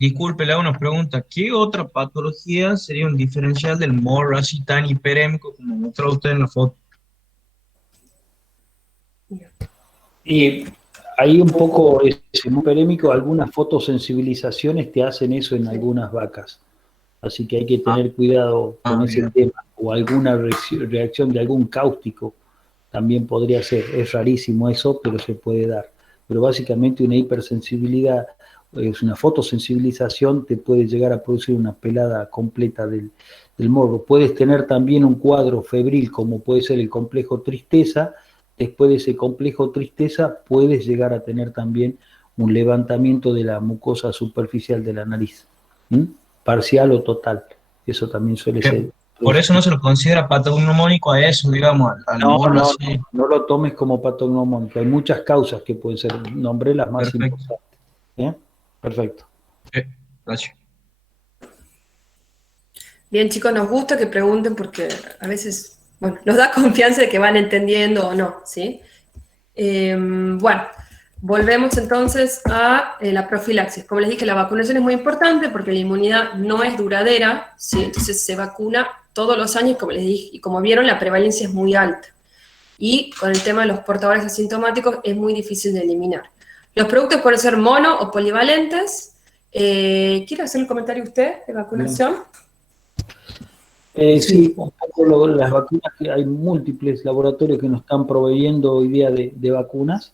disculpe, le hago una pregunta. ¿Qué otra patología sería un diferencial del moho racitán hiperémico, como mostró usted en la foto? Y ahí un poco, ese hiperémico, algunas fotosensibilizaciones te hacen eso en algunas vacas. Así que hay que tener cuidado con ese tema. O alguna reacción de algún cáustico también podría ser. Es rarísimo eso, pero se puede dar. Pero básicamente una hipersensibilidad es una fotosensibilización, te puede llegar a producir una pelada completa del morbo. Puedes tener también un cuadro febril, como puede ser el complejo tristeza. Después de ese complejo tristeza, puedes llegar a tener también un levantamiento de la mucosa superficial de la nariz, parcial o total. Eso también suele ser. Por eso no se lo considera patognomónico a eso, digamos, al No, morro no, así. no lo tomes como patognomónico. Hay muchas causas que pueden ser. Nombré las más Perfecto. importantes. ¿Bien? Perfecto. Gracias. Bien, chicos, nos gusta que pregunten porque a veces, bueno, nos da confianza de que van entendiendo o no, ¿sí? Bueno, volvemos entonces a la profilaxis. Como les dije, la vacunación es muy importante porque la inmunidad no es duradera, ¿sí? Entonces se vacuna todos los años, como les dije, y como vieron, la prevalencia es muy alta. Y con el tema de los portadores asintomáticos es muy difícil de eliminar. Los productos pueden ser mono o polivalentes. ¿Quiere hacer un comentario usted de vacunación? Sí, un poco las vacunas, que hay múltiples laboratorios que nos están proveyendo hoy día de vacunas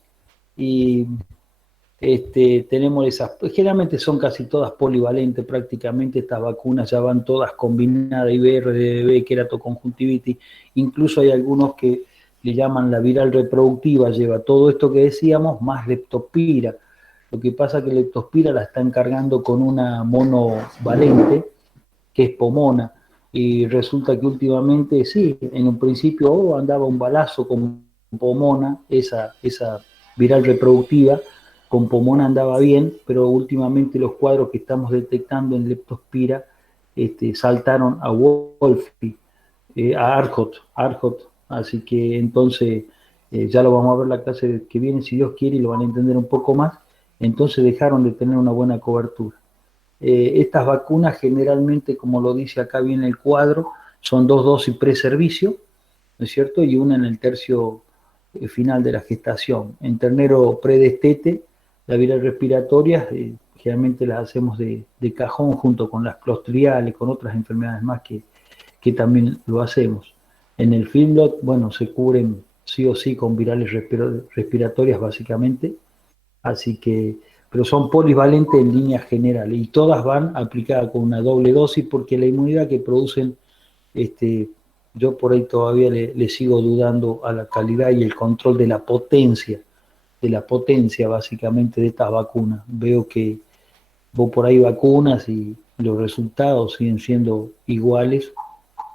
y tenemos esas, generalmente son casi todas polivalentes, prácticamente estas vacunas ya van todas combinadas, IBR, DBV, queratoconjuntivitis, incluso hay algunos que le llaman la viral reproductiva, lleva todo esto que decíamos, más leptospira. Lo que pasa es que leptospira la están cargando con una monovalente, que es pomona, y resulta que últimamente, sí, en un principio andaba un balazo con pomona, esa viral reproductiva, con pomona andaba bien, pero últimamente los cuadros que estamos detectando en leptospira saltaron a Wolfie, a Arjot, así que entonces ya lo vamos a ver la clase que viene, si Dios quiere, y lo van a entender un poco más. Entonces dejaron de tener una buena cobertura. Estas vacunas generalmente, como lo dice acá bien el cuadro, son 2 dosis preservicio, ¿no es cierto? Y una en el tercio final de la gestación. En ternero predestete, las viral respiratorias, generalmente las hacemos de cajón junto con las clostriales, con otras enfermedades más que también lo hacemos. En el feedlot, bueno, se cubren sí o sí con virales respiratorias básicamente, así que, pero son polivalentes en líneas generales y todas van aplicadas con una doble dosis porque la inmunidad que producen, yo por ahí todavía le sigo dudando a la calidad y el control de la potencia básicamente de estas vacunas. Veo que vos por ahí vacunas y los resultados siguen siendo iguales.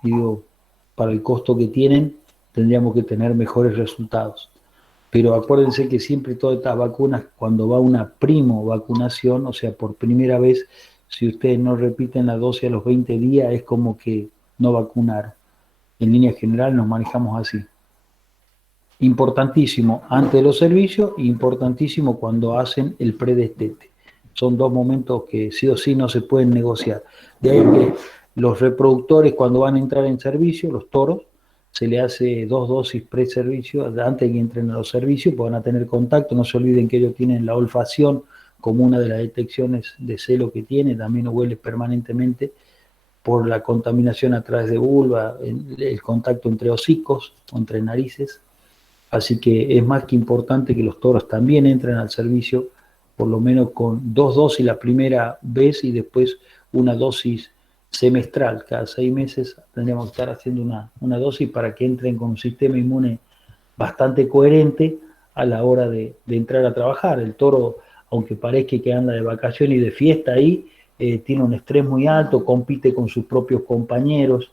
Digo, para el costo que tienen, tendríamos que tener mejores resultados. Pero acuérdense que siempre todas estas vacunas, cuando va una primo vacunación, o sea, por primera vez, si ustedes no repiten la dosis a los 20 días, es como que no vacunaron. En línea general nos manejamos así. Importantísimo antes de los servicios, importantísimo cuando hacen el predestete. Son 2 momentos que sí o sí no se pueden negociar. De ahí que los reproductores, cuando van a entrar en servicio, los toros, se le hace 2 dosis pre-servicio antes de que entren a los servicios, pues van a tener contacto. No se olviden que ellos tienen la olfacción como una de las detecciones de celo que tiene, también huele permanentemente por la contaminación a través de vulva, el contacto entre hocicos, entre narices. Así que es más que importante que los toros también entren al servicio, por lo menos con 2 dosis la primera vez y después una dosis semestral. Cada 6 meses tendríamos que estar haciendo una dosis para que entren con un sistema inmune bastante coherente a la hora de entrar a trabajar. El toro, aunque parezca que anda de vacaciones y de fiesta ahí, tiene un estrés muy alto, compite con sus propios compañeros,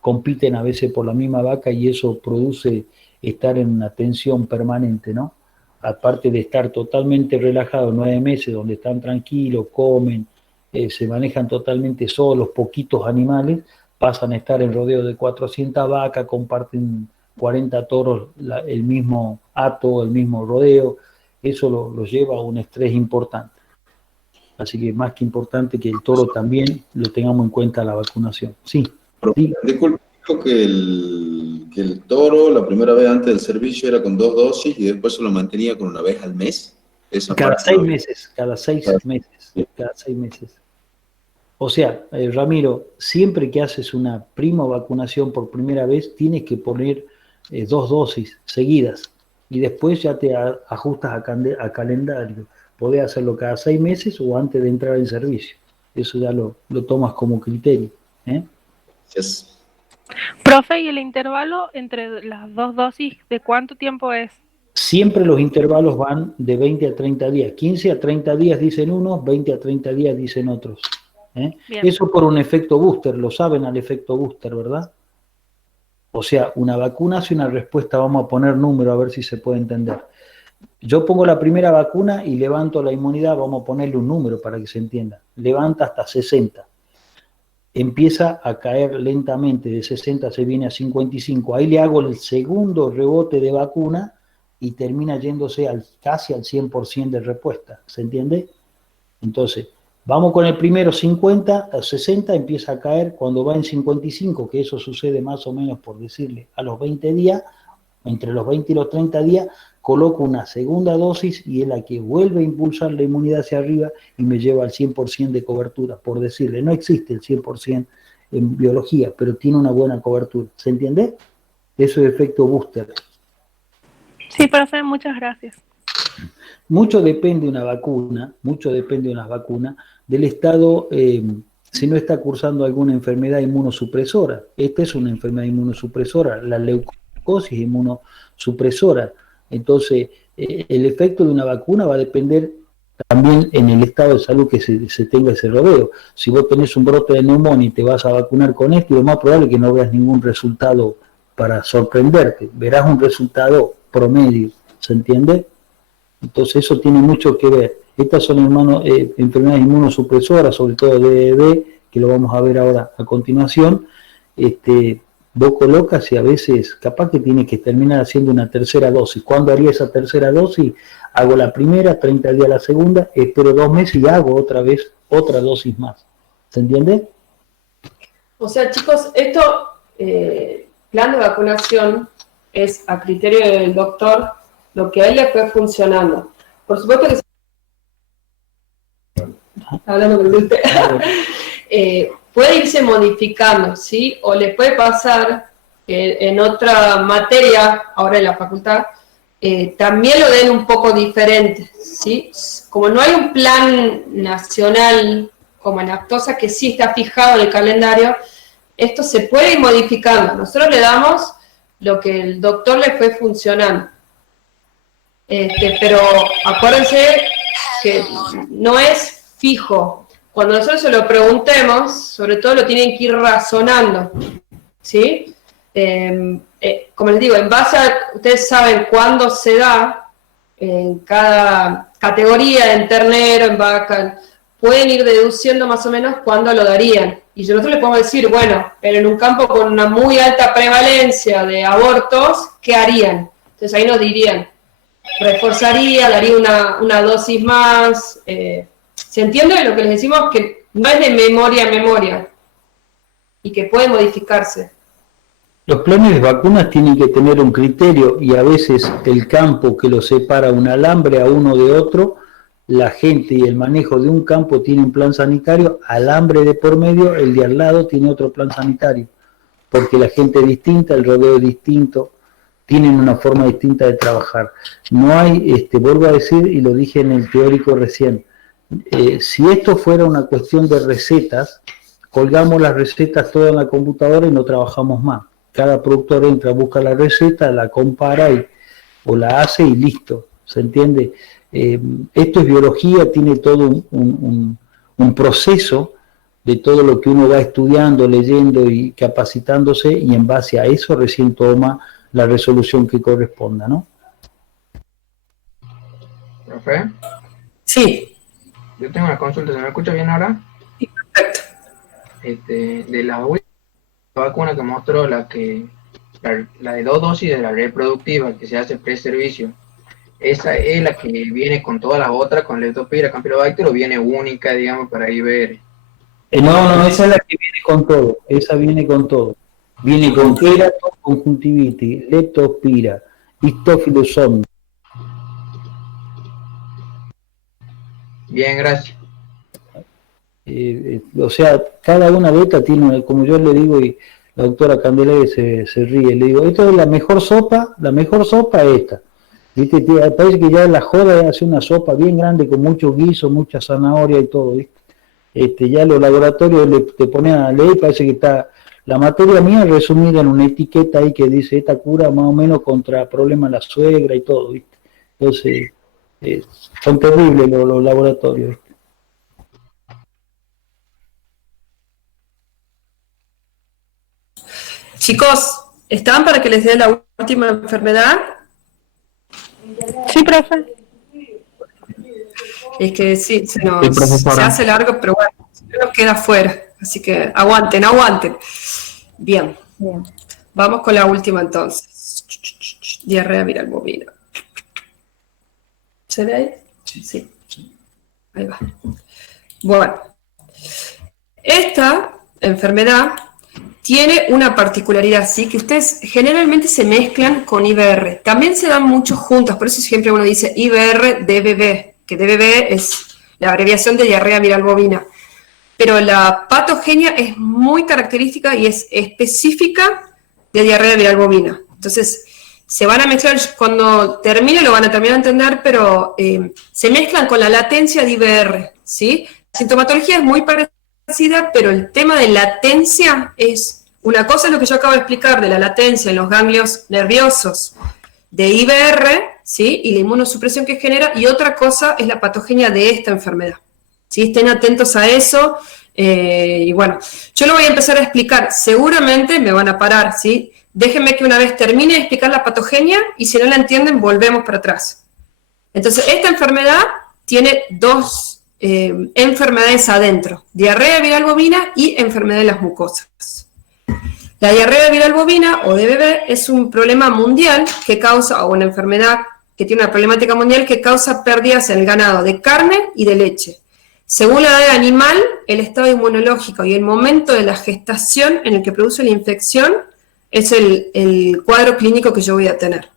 compiten a veces por la misma vaca y eso produce estar en una tensión permanente, ¿no? Aparte de estar totalmente relajados 9 meses, donde están tranquilos, comen, se manejan totalmente solos, poquitos animales, pasan a estar en rodeo de 400 vacas, comparten 40 toros el mismo hato, el mismo rodeo, eso lo lleva a un estrés importante. Así que más que importante que el toro también lo tengamos en cuenta la vacunación. Sí. Sí. Disculpe, dijo que el toro la primera vez antes del servicio era con 2 dosis y después se lo mantenía con una vez al mes. Cada 6 meses, cada 6 meses. O sea, Ramiro, siempre que haces una primo vacunación por primera vez, tienes que poner 2 dosis seguidas y después ya te ajustas a calendario. Podés hacerlo cada 6 meses o antes de entrar en servicio. Eso ya lo tomas como criterio. Yes. Profe, ¿y el intervalo entre las 2 dosis de cuánto tiempo es? Siempre los intervalos van de 20 a 30 días. 15 a 30 días dicen unos, 20 a 30 días dicen otros. Eso por un efecto booster, lo saben al efecto booster, ¿verdad? O sea, una vacuna hace una respuesta, vamos a poner número a ver si se puede entender. Yo pongo la primera vacuna y levanto la inmunidad, vamos a ponerle un número para que se entienda. Levanta hasta 60. Empieza a caer lentamente, de 60 se viene a 55. Ahí le hago el segundo rebote de vacuna y termina yéndose casi al 100% de respuesta. ¿Se entiende? Entonces, vamos con el primero 50, a 60 empieza a caer, cuando va en 55, que eso sucede más o menos, por decirle, a los 20 días, entre los 20 y los 30 días, coloco una segunda dosis y es la que vuelve a impulsar la inmunidad hacia arriba y me lleva al 100% de cobertura, por decirle. No existe el 100% en biología, pero tiene una buena cobertura. ¿Se entiende? Eso es efecto booster. Sí, profe, muchas gracias. Mucho depende de una vacuna, del estado, si no está cursando alguna enfermedad inmunosupresora. Esta es una enfermedad inmunosupresora, la leucosis inmunosupresora. Entonces, el efecto de una vacuna va a depender también en el estado de salud que se tenga ese rodeo. Si vos tenés un brote de neumonía y te vas a vacunar con esto, lo más probable es que no veas ningún resultado para sorprenderte. Verás un resultado promedio, ¿se entiende? Entonces eso tiene mucho que ver. Estas son enfermedades inmunosupresoras, sobre todo DDD, que lo vamos a ver ahora a continuación. Vos colocas y a veces capaz que tienes que terminar haciendo una tercera dosis. ¿Cuándo haría esa tercera dosis? Hago la primera, 30 días la segunda, espero 2 meses y hago otra vez otra dosis más. ¿Se entiende? O sea, chicos, esto, plan de vacunación es a criterio del doctor lo que a él le fue funcionando. Por supuesto que hablando con usted, puede irse modificando, ¿sí? O le puede pasar que en otra materia, ahora en la facultad, también lo den un poco diferente, ¿sí? Como no hay un plan nacional como en Aptosa que sí está fijado en el calendario, esto se puede ir modificando. Nosotros le damos lo que el doctor le fue funcionando. Pero acuérdense que no es fijo. Cuando nosotros se lo preguntemos, sobre todo lo tienen que ir razonando, ¿sí? Como les digo, en base a, ustedes saben cuándo se da, en cada categoría, en ternero, en vaca, pueden ir deduciendo más o menos cuándo lo darían. Y nosotros les podemos decir, bueno, pero en un campo con una muy alta prevalencia de abortos, ¿qué harían? Entonces ahí nos dirían, reforzaría, daría una dosis más. ¿Se entiende lo que les decimos? Que no es de memoria a memoria y que puede modificarse. Los planes de vacunas tienen que tener un criterio y a veces el campo que lo separa un alambre a uno de otro, la gente y el manejo de un campo tiene un plan sanitario, alambre de por medio, el de al lado tiene otro plan sanitario, porque la gente es distinta, el rodeo es distinto, tienen una forma distinta de trabajar. No hay, vuelvo a decir, y lo dije en el teórico recién, si esto fuera una cuestión de recetas, colgamos las recetas todas en la computadora y no trabajamos más. Cada productor entra, busca la receta, la compara o la hace y listo. ¿Se entiende? Esto es biología, tiene todo un proceso de todo lo que uno va estudiando, leyendo y capacitándose, y en base a eso recién toma la resolución que corresponda, ¿no? ¿Profe? Sí. Yo tengo una consulta, ¿se me escucha bien ahora? Sí, perfecto. De la última vacuna que mostró, la de 2 dosis de la reproductiva que se hace pre-servicio, ¿esa es la que viene con todas las otras, con leptospira, campylobacter, o viene única, digamos, para ahí ver? No, esa es la que viene con todo, esa viene con todo. Viene con querato, conjuntivitis, leptospira, histofilosón. Bien, gracias. O sea, cada una de estas tiene, como yo le digo, y la doctora Candelaria se ríe, le digo, esto es la mejor sopa es esta. ¿Viste? Parece que ya la joda es hacer una sopa bien grande con mucho guiso, mucha zanahoria y todo, ¿viste? Ya los laboratorios te ponen a leer, parece que está la materia mía resumida en una etiqueta ahí que dice esta cura más o menos contra problemas de la suegra y todo, ¿viste? Entonces, son terribles los laboratorios, ¿viste? Chicos, ¿están para que les dé la última enfermedad? Sí, profe. Es que sí, Sí, profesora. se hace largo, pero bueno, nos queda fuera. Así que aguanten. Bien. Vamos con la última entonces. Diarrea viral bovina. ¿Se ve ahí? Sí. Ahí va. Bueno. Esta enfermedad tiene una particularidad, ¿sí? Que ustedes generalmente se mezclan con IBR. También se dan muchos juntos, por eso siempre uno dice IBR-DBV, que DBV es la abreviación de diarrea viral bovina. Pero la patogenia es muy característica y es específica de diarrea viral bovina. Entonces, se van a mezclar, cuando termine lo van a terminar a entender, pero se mezclan con la latencia de IBR, ¿sí? La sintomatología es muy parecida, pero el tema de latencia es, una cosa es lo que yo acabo de explicar de la latencia en los ganglios nerviosos de IBR, ¿sí? Y la inmunosupresión que genera, y otra cosa es la patogenia de esta enfermedad, ¿sí? Estén atentos a eso, y bueno, yo lo voy a empezar a explicar, seguramente me van a parar, ¿sí? Déjenme que una vez termine de explicar la patogenia, y si no la entienden, volvemos para atrás. Entonces, esta enfermedad tiene dos enfermedades adentro, diarrea viral bovina y enfermedad de las mucosas. La diarrea viral bovina, o DBV, es un problema mundial que causa, o una enfermedad que tiene una problemática mundial que causa pérdidas en el ganado de carne y de leche. Según la edad del animal, el estado inmunológico y el momento de la gestación en el que produce la infección es el cuadro clínico que yo voy a tener.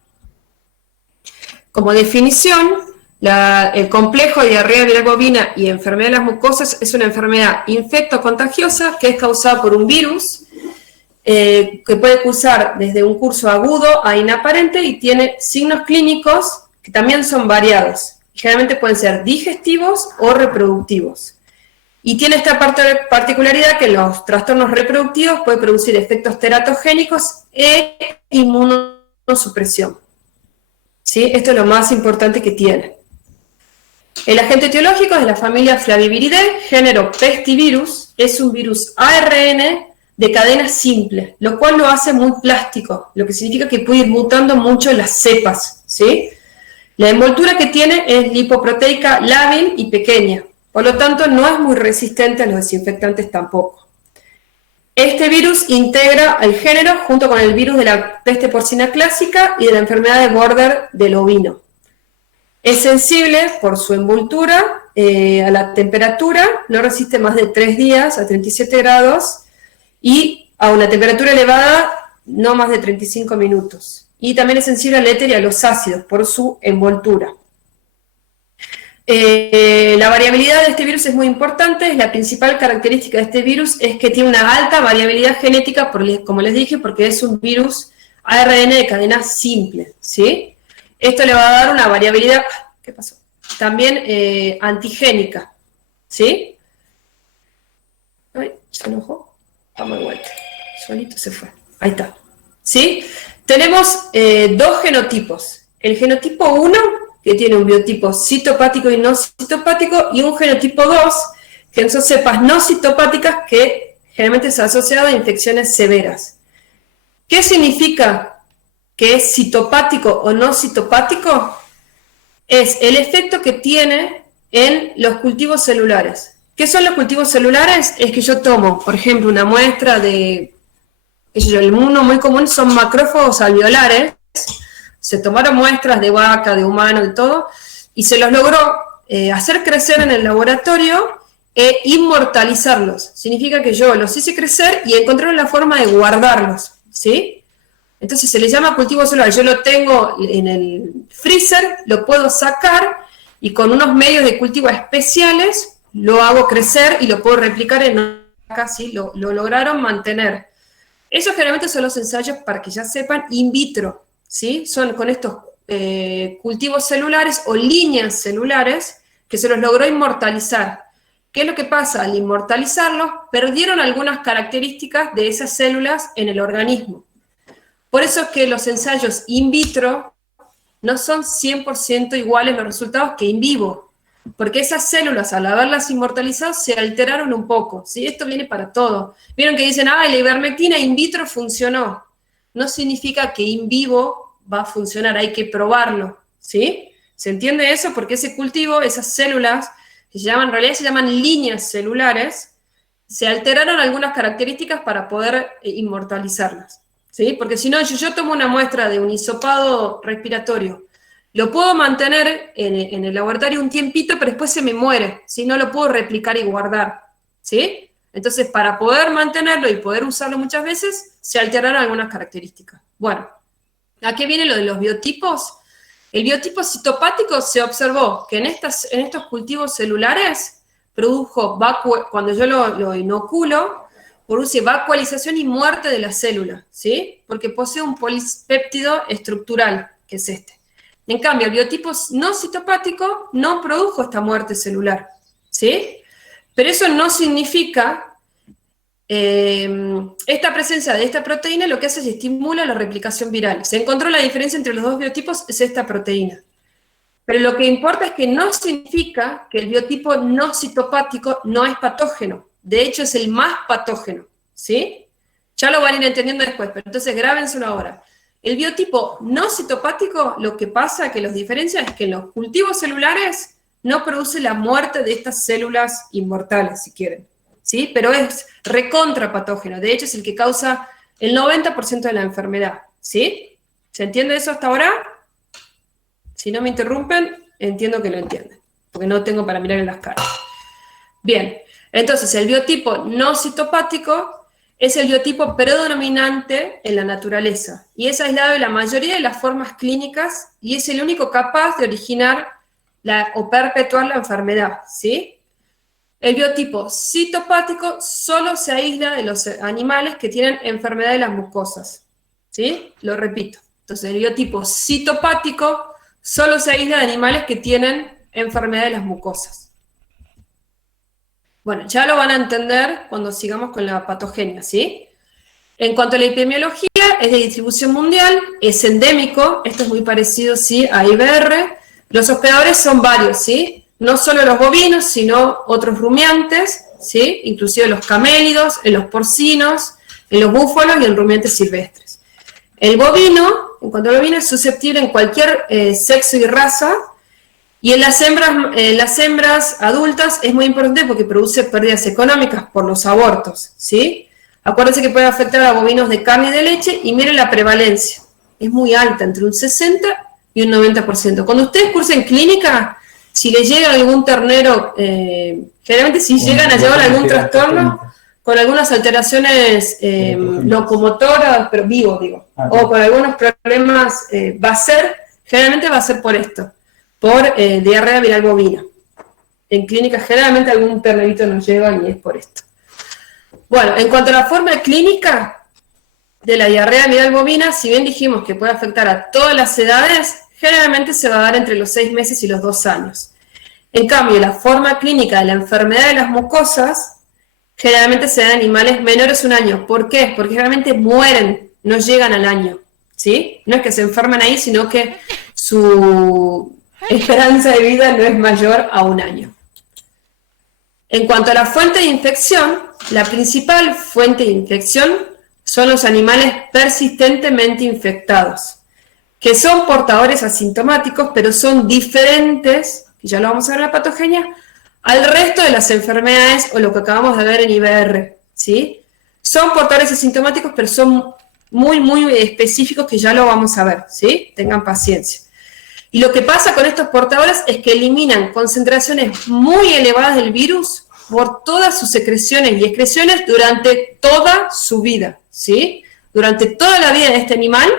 Como definición, el complejo de diarrea viral bovina y enfermedad de las mucosas es una enfermedad infectocontagiosa que es causada por un virus que puede cursar desde un curso agudo a inaparente y tiene signos clínicos que también son variados. Generalmente pueden ser digestivos o reproductivos. Y tiene esta particularidad que en los trastornos reproductivos puede producir efectos teratogénicos e inmunosupresión. ¿Sí? Esto es lo más importante que tiene. El agente etiológico es de la familia Flaviviridae, género Pestivirus, es un virus ARN de cadena simple, lo cual lo hace muy plástico, lo que significa que puede ir mutando mucho las cepas, ¿sí? La envoltura que tiene es lipoproteica lábil y pequeña, por lo tanto no es muy resistente a los desinfectantes tampoco. Este virus integra al género junto con el virus de la peste porcina clásica y de la enfermedad de Border del ovino. Es sensible por su envoltura a la temperatura, no resiste más de 3 días a 37 grados y a una temperatura elevada no más de 35 minutos. Y también es sensible al éter y a los ácidos por su envoltura. La variabilidad de este virus es muy importante, la principal característica de este virus es que tiene una alta variabilidad genética, como les dije, porque es un virus ARN de cadena simple, ¿sí? Esto le va a dar una variabilidad, ¿qué pasó? También antigénica, ¿sí? Ay, se enojó, vamos de vuelta, solito se fue, ahí está, ¿sí? Tenemos dos genotipos, el genotipo 1, que tiene un biotipo citopático y no citopático, y un genotipo 2, que son cepas no citopáticas que generalmente se asocian a infecciones severas. ¿Qué significa que es citopático o no citopático? Es el efecto que tiene en los cultivos celulares. ¿Qué son los cultivos celulares? Es que yo tomo, por ejemplo, una muestra de, el uno muy común son macrófagos alveolares. Se tomaron muestras de vaca, de humano, de todo, y se los logró hacer crecer en el laboratorio e inmortalizarlos. Significa que yo los hice crecer y encontraron la forma de guardarlos, ¿sí? Entonces se le llama cultivo celular. Yo lo tengo en el freezer, lo puedo sacar y con unos medios de cultivo especiales lo hago crecer y lo puedo replicar en una vaca, ¿sí? Lo lograron mantener. Esos generalmente son los ensayos, para que ya sepan, in vitro, ¿sí? Son con estos cultivos celulares o líneas celulares que se los logró inmortalizar. ¿Qué es lo que pasa? Al inmortalizarlos, perdieron algunas características de esas células en el organismo. Por eso es que los ensayos in vitro no son 100% iguales los resultados que in vivo, porque esas células, al haberlas inmortalizado, se alteraron un poco, ¿sí? Esto viene para todo. Vieron que dicen, la ivermectina in vitro funcionó. No significa que in vivo va a funcionar, hay que probarlo, ¿sí? ¿Se entiende eso? Porque ese cultivo, esas células, en realidad se llaman líneas celulares, se alteraron algunas características para poder inmortalizarlas, ¿sí? Porque si no, yo tomo una muestra de un hisopado respiratorio, lo puedo mantener en el laboratorio un tiempito, pero después se me muere, ¿sí? No lo puedo replicar y guardar, ¿sí? Entonces, para poder mantenerlo y poder usarlo muchas veces, se alteraron algunas características. Bueno, ¿a qué viene lo de los biotipos? El biotipo citopático se observó que en estos cultivos celulares produjo, cuando yo lo inoculo, produce vacuolización y muerte de la célula, ¿sí? Porque posee un polipéptido estructural, que es este. En cambio, el biotipo no citopático no produjo esta muerte celular, ¿sí? Pero eso no significa, esta presencia de esta proteína lo que hace es estimula la replicación viral. Se encontró la diferencia entre los dos biotipos, es esta proteína. Pero lo que importa es que no significa que el biotipo no citopático no es patógeno. De hecho, es el más patógeno, ¿sí? Ya lo van a ir entendiendo después, pero entonces grábenselo ahora. El biotipo no citopático, lo que pasa, que los diferencia, es que en los cultivos celulares no produce la muerte de estas células inmortales, si quieren, ¿sí? Pero es recontrapatógeno. De hecho, es el que causa el 90% de la enfermedad, ¿sí? ¿Se entiende eso hasta ahora? Si no me interrumpen, entiendo que lo entienden, porque no tengo para mirar en las caras. Bien, entonces el biotipo no citopático es el biotipo predominante en la naturaleza y es aislado de la mayoría de las formas clínicas y es el único capaz de originar o perpetuar la enfermedad, ¿sí? El biotipo citopático solo se aísla de los animales que tienen enfermedad de las mucosas, ¿sí? Lo repito. Entonces, el biotipo citopático solo se aísla de animales que tienen enfermedad de las mucosas. Bueno, ya lo van a entender cuando sigamos con la patogenia, ¿sí? En cuanto a la epidemiología, es de distribución mundial, es endémico, esto es muy parecido, ¿sí?, a IBR. Los hospedadores son varios, ¿sí? No solo los bovinos, sino otros rumiantes, ¿sí? Inclusive los camélidos, en los porcinos, en los búfalos y en rumiantes silvestres. El bovino, en cuanto al bovino, es susceptible en cualquier sexo y raza, y en las hembras adultas es muy importante porque produce pérdidas económicas por los abortos, ¿sí? Acuérdense que puede afectar a bovinos de carne y de leche, y miren la prevalencia. Es muy alta, entre un 60 y un 90%. Cuando ustedes cursen clínica, si les llega algún ternero, generalmente si llegan a llevar algún trastorno, con algunas alteraciones locomotoras, pero vivo, digo, o con algunos problemas, generalmente va a ser por esto, por diarrea viral bovina. En clínica generalmente algún ternerito nos lleva y es por esto. Bueno, en cuanto a la forma clínica de la diarrea viral bovina, si bien dijimos que puede afectar a todas las edades, generalmente se va a dar entre los 6 meses y los 2 años. En cambio, la forma clínica de la enfermedad de las mucosas generalmente se da en animales menores de 1 año. ¿Por qué? Porque generalmente mueren, no llegan al año, ¿sí? No es que se enferman ahí, sino que su esperanza de vida no es mayor a 1 año. En cuanto a la fuente de infección, la principal fuente de infección son los animales persistentemente infectados, que son portadores asintomáticos, pero son diferentes, y ya lo vamos a ver en la patogenia, al resto de las enfermedades o lo que acabamos de ver en IBR, ¿sí? Son portadores asintomáticos, pero son muy, muy específicos, que ya lo vamos a ver, ¿sí? Tengan paciencia. Y lo que pasa con estos portadores es que eliminan concentraciones muy elevadas del virus por todas sus secreciones y excreciones durante toda su vida, ¿sí? Durante toda la vida de este animal,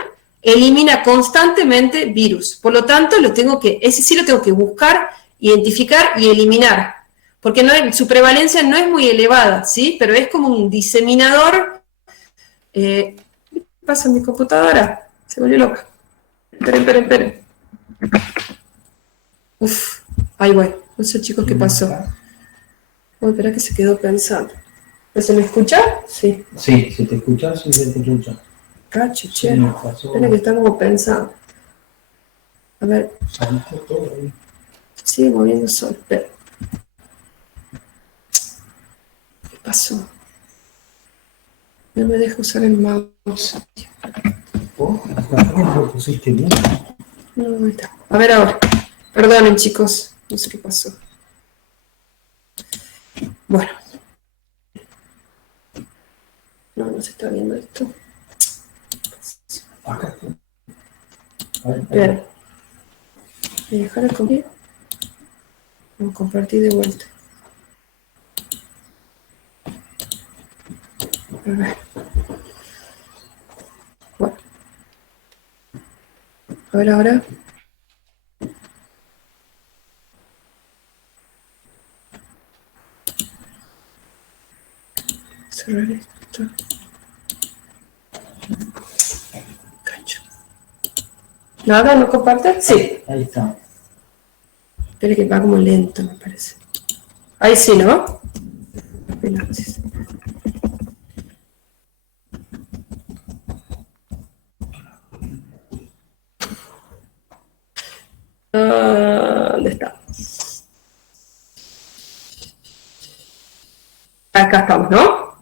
elimina constantemente virus. Por lo tanto, ese sí lo tengo que buscar, identificar y eliminar. Porque su prevalencia no es muy elevada, ¿sí? Pero es como un diseminador. ¿Qué pasa en mi computadora? Se volvió loca. Esperen. Uf, ahí voy. No sé, chicos, qué pasó. Voy a esperar que se quedó pensando. ¿Se me escucha? Sí. Sí, si te escuchas, sí se te escucha. Cacho, Sí, che. me pasó. Espera que está como pensando. A ver, Saliste todo ahí. sigue moviendo solo. Espera. ¿Qué pasó? No me deja usar el mouse. ¿Vos? ¿También lo pusiste bien? No, ahí está. A ver ahora. Perdonen, chicos. No sé qué pasó. Bueno. No se está viendo esto. Acá. Espera. ¿Me dejaron compartir? Vamos a compartir de vuelta. A ver. Bueno. A ver ahora. Cerrar esto. Cacho. ¿Nada? ¿No comparte? Sí. Ahí está. Espera que va como lento, me parece. Ahí sí, ¿no? Gracias. ¿Dónde está? Acá estamos, ¿no?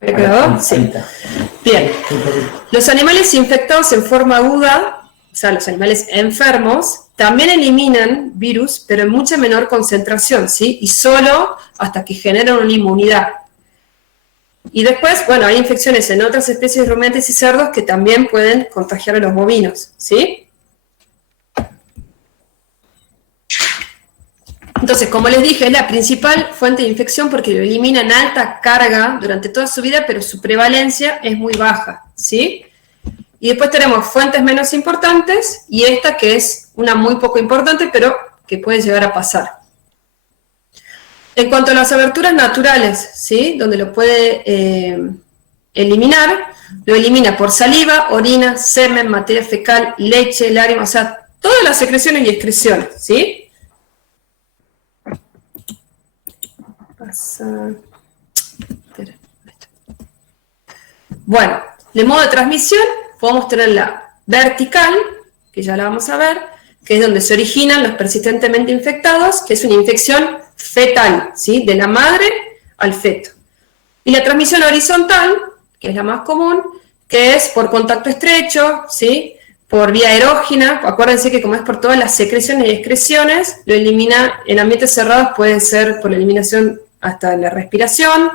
¿Me he quedado? Sí. Bien. Los animales infectados en forma aguda, o sea, los animales enfermos, también eliminan virus, pero en mucha menor concentración, ¿sí? Y solo hasta que generan una inmunidad. Y después, bueno, hay infecciones en otras especies de rumiantes y cerdos que también pueden contagiar a los bovinos, ¿sí? Entonces, como les dije, es la principal fuente de infección porque lo elimina en alta carga durante toda su vida, pero su prevalencia es muy baja, ¿sí? Y después tenemos fuentes menos importantes y esta que es una muy poco importante, pero que puede llegar a pasar. En cuanto a las aberturas naturales, ¿sí? Donde lo puede eliminar, lo elimina por saliva, orina, semen, materia fecal, leche, lágrimas, o sea, todas las secreciones y excreciones, ¿sí? Espera. Bueno, de modo de transmisión podemos tener la vertical, que ya la vamos a ver, que es donde se originan los persistentemente infectados, que es una infección fetal, ¿sí? De la madre al feto. Y la transmisión horizontal, que es la más común, que es por contacto estrecho, ¿sí? Por vía erógena. Acuérdense que como es por todas las secreciones y excreciones, lo elimina en ambientes cerrados, puede ser por la eliminación hasta la respiración,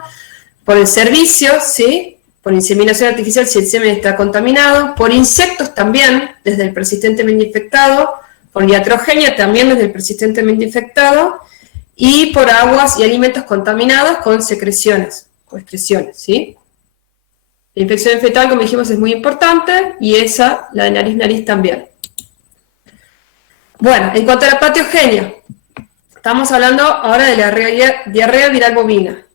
por el servicio, ¿sí? Por inseminación artificial si el semen está contaminado, por insectos también, desde el persistentemente infectado, por iatrogenia también desde el persistentemente infectado, y por aguas y alimentos contaminados con secreciones o excreciones, ¿sí? La infección fetal, como dijimos, es muy importante, y esa, la de nariz-nariz también. Bueno, en cuanto a la patogenia, estamos hablando ahora de la diarrea viral bovina.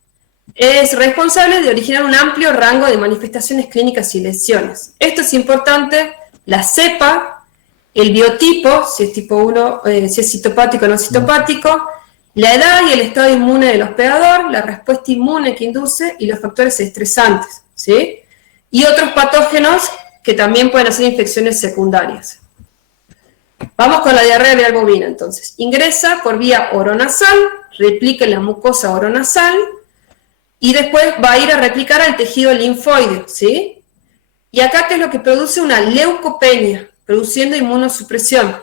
Es responsable de originar un amplio rango de manifestaciones clínicas y lesiones. Esto es importante, la cepa, el biotipo, si es tipo 1, si es citopático o no citopático, la edad y el estado inmune del hospedador, la respuesta inmune que induce y los factores estresantes, ¿sí? Y otros patógenos que también pueden hacer infecciones secundarias. Vamos con la diarrea viral bovina, entonces. Ingresa por vía oronasal, replica en la mucosa oronasal, y después va a ir a replicar al tejido linfoide, ¿sí? Y acá, ¿qué es lo que produce? Una leucopenia, produciendo inmunosupresión.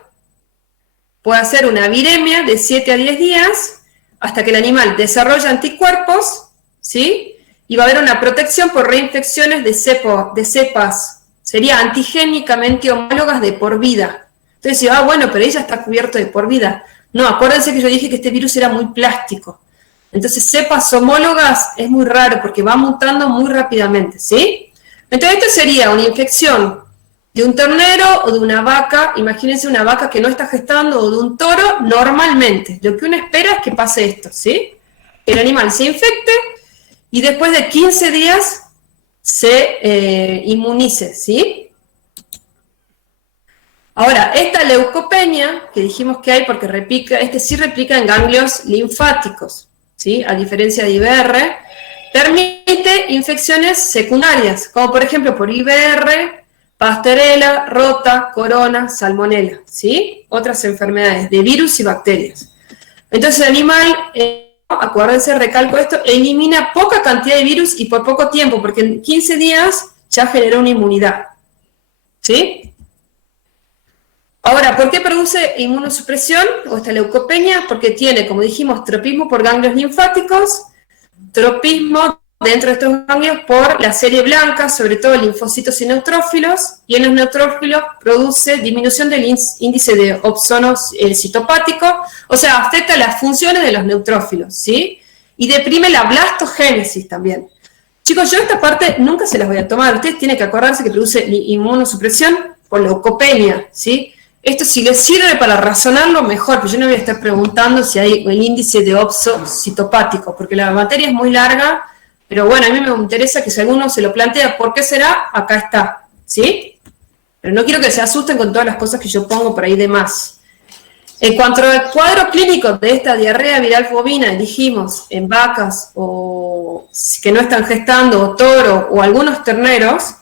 Puede hacer una viremia de 7 a 10 días, hasta que el animal desarrolla anticuerpos, ¿sí? Y va a haber una protección por reinfecciones de cepas, sería antigénicamente homólogas de por vida. Entonces, bueno, pero ella está cubierto de por vida. No, acuérdense que yo dije que este virus era muy plástico. Entonces, cepas homólogas es muy raro porque va mutando muy rápidamente, ¿sí? Entonces, esto sería una infección de un ternero o de una vaca. Imagínense una vaca que no está gestando, o de un toro normalmente. Lo que uno espera es que pase esto, ¿sí? El animal se infecte y después de 15 días se inmunice, ¿sí? Ahora, esta leucopenia, que dijimos que hay porque replica, sí replica en ganglios linfáticos, ¿sí? A diferencia de IBR, permite infecciones secundarias, como por ejemplo por IBR, Pasteurella, Rota, Corona, Salmonella, ¿sí? Otras enfermedades de virus y bacterias. Entonces el animal, acuérdense, recalco esto, elimina poca cantidad de virus y por poco tiempo, porque en 15 días ya generó una inmunidad, ¿sí? Ahora, ¿por qué produce inmunosupresión o esta leucopenia? Porque tiene, como dijimos, tropismo por ganglios linfáticos, tropismo dentro de estos ganglios por la serie blanca, sobre todo linfocitos y neutrófilos, y en los neutrófilos produce disminución del índice de opsono citopático, o sea, afecta las funciones de los neutrófilos, ¿sí? Y deprime la blastogénesis también. Chicos, yo esta parte nunca se las voy a tomar, ustedes tienen que acordarse que produce inmunosupresión por leucopenia, ¿sí? Esto si les sirve para razonarlo, mejor, pero yo no voy a estar preguntando si hay el índice de opso citopático, porque la materia es muy larga, pero bueno, a mí me interesa que si alguno se lo plantea, ¿por qué será? Acá está, ¿sí? Pero no quiero que se asusten con todas las cosas que yo pongo por ahí de más. En cuanto al cuadro clínico de esta diarrea viral bovina, dijimos, en vacas o que no están gestando, o toro, o algunos terneros,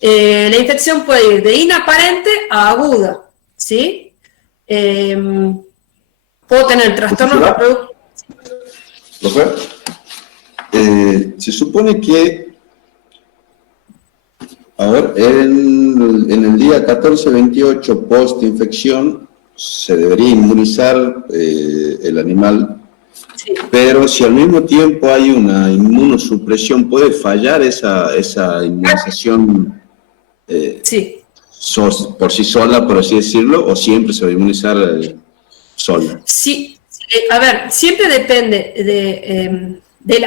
la infección puede ir de inaparente a aguda, ¿sí? Puedo tener trastornos reproductivos. ¿Profe? Se supone que, a ver, en el día 14-28 post-infección se debería inmunizar el animal, Sí. pero si al mismo tiempo hay una inmunosupresión, ¿puede fallar esa inmunización Sí. por sí sola, por así decirlo, o siempre se va a inmunizar sola? Sí, a ver, siempre depende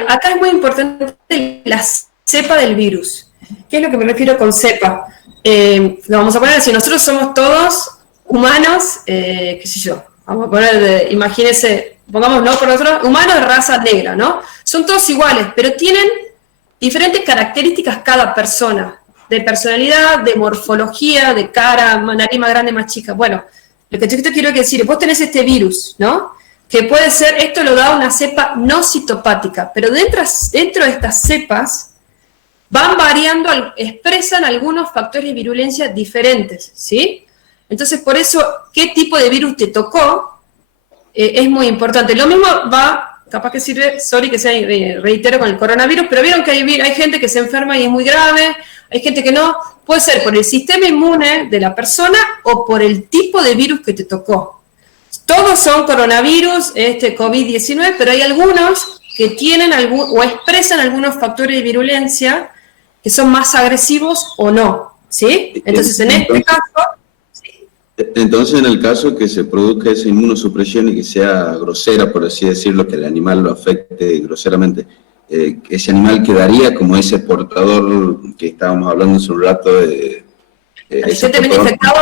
acá es muy importante la cepa del virus. ¿Qué es lo que me refiero con cepa? Lo vamos a poner así, nosotros somos todos humanos, qué sé yo, vamos a poner, imagínense, pongámoslo por nosotros, humanos de raza negra, ¿no? Son todos iguales, pero tienen diferentes características cada persona, de personalidad, de morfología, de cara, nariz más grande, más chica. Bueno, lo que yo te quiero decir, vos tenés este virus, ¿no? Que puede ser, esto lo da una cepa no citopática, pero dentro de estas cepas van variando, expresan algunos factores de virulencia diferentes, ¿sí? Entonces, por eso, ¿qué tipo de virus te tocó? Es muy importante. Lo mismo va, capaz que sirve, sorry que sea reitero con el coronavirus, pero vieron que hay gente que se enferma y es muy grave, hay gente que no, puede ser por el sistema inmune de la persona o por el tipo de virus que te tocó. Todos son coronavirus, COVID-19, pero hay algunos que tienen o expresan algunos factores de virulencia que son más agresivos o no, ¿sí? Entonces, en este caso... Entonces, en el caso que se produzca esa inmunosupresión y que sea grosera, por así decirlo, que el animal lo afecte groseramente, ese animal quedaría como ese portador que estábamos hablando hace un rato de... Recientemente infectado.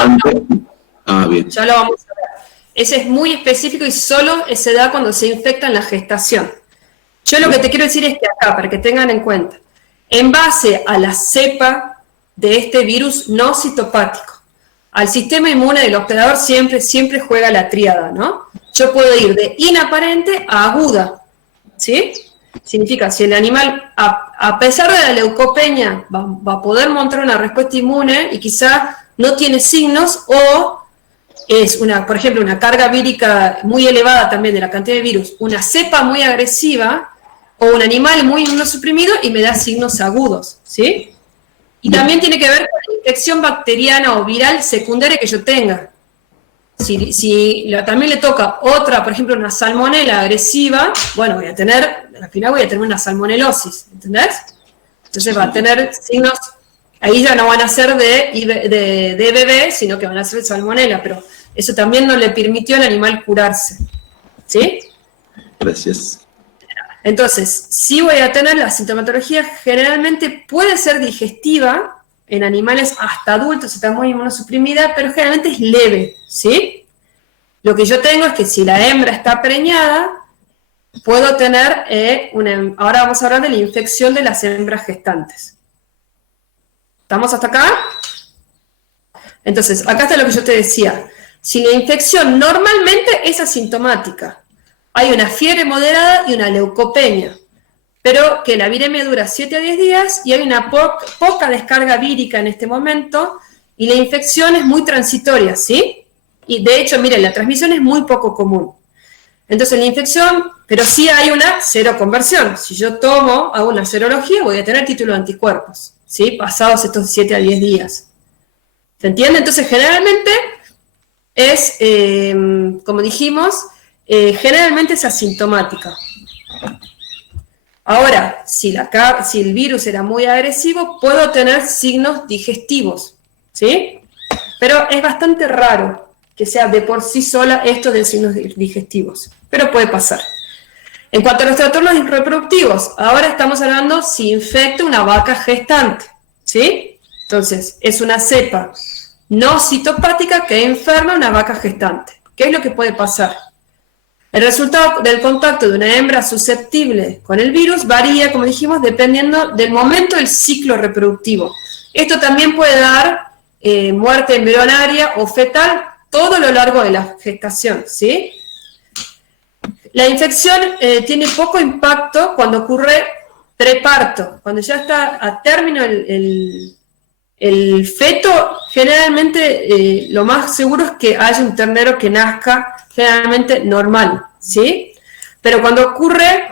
Ah, bien. Ya lo vamos a ver. Ese es muy específico y solo se da cuando se infecta en la gestación. Yo lo que te quiero decir es que acá, para que tengan en cuenta, en base a la cepa de este virus no citopático, al sistema inmune del hospedador siempre juega la tríada, ¿no? Yo puedo ir de inaparente a aguda, ¿sí? Significa, si el animal, a pesar de la leucopenia, va a poder mostrar una respuesta inmune y quizá no tiene signos o es, por ejemplo, una carga vírica muy elevada también de la cantidad de virus, una cepa muy agresiva o un animal muy inmunosuprimido y me da signos agudos, ¿sí? Y también tiene que ver con la infección bacteriana o viral secundaria que yo tenga. Si también le toca otra, por ejemplo, una salmonela agresiva, bueno, al final voy a tener una salmonelosis, ¿entendés? Entonces va a tener signos, ahí ya no van a ser de bebé, sino que van a ser de salmonela, pero eso también no le permitió al animal curarse, ¿sí? Gracias. Entonces, sí voy a tener la sintomatología, generalmente puede ser digestiva, en animales hasta adultos está muy inmunosuprimida, pero generalmente es leve, ¿sí? Lo que yo tengo es que si la hembra está preñada, puedo tener ahora vamos a hablar de la infección de las hembras gestantes. ¿Estamos hasta acá? Entonces, acá está lo que yo te decía. Si la infección normalmente es asintomática, hay una fiebre moderada y una leucopenia, pero que la viremia dura 7 a 10 días y hay una poca descarga vírica en este momento y la infección es muy transitoria, ¿sí? Y de hecho, miren, la transmisión es muy poco común. Entonces la infección, pero sí hay una seroconversión. Si yo hago una serología, voy a tener título de anticuerpos, ¿sí? Pasados estos 7 a 10 días. ¿Se entiende? Entonces generalmente es, como dijimos, generalmente es asintomática. Ahora, si el virus era muy agresivo, puedo tener signos digestivos, ¿sí? Pero es bastante raro que sea de por sí sola esto de signos digestivos, pero puede pasar. En cuanto a los trastornos reproductivos, ahora estamos hablando si infecta una vaca gestante, ¿sí? Entonces, es una cepa no citopática que enferma a una vaca gestante. ¿Qué es lo que puede pasar? El resultado del contacto de una hembra susceptible con el virus varía, como dijimos, dependiendo del momento del ciclo reproductivo. Esto también puede dar muerte embrionaria o fetal todo lo largo de la gestación, ¿sí? La infección tiene poco impacto cuando ocurre preparto, cuando ya está a término el feto, generalmente lo más seguro es que haya un ternero que nazca generalmente normal, ¿sí? Pero cuando ocurre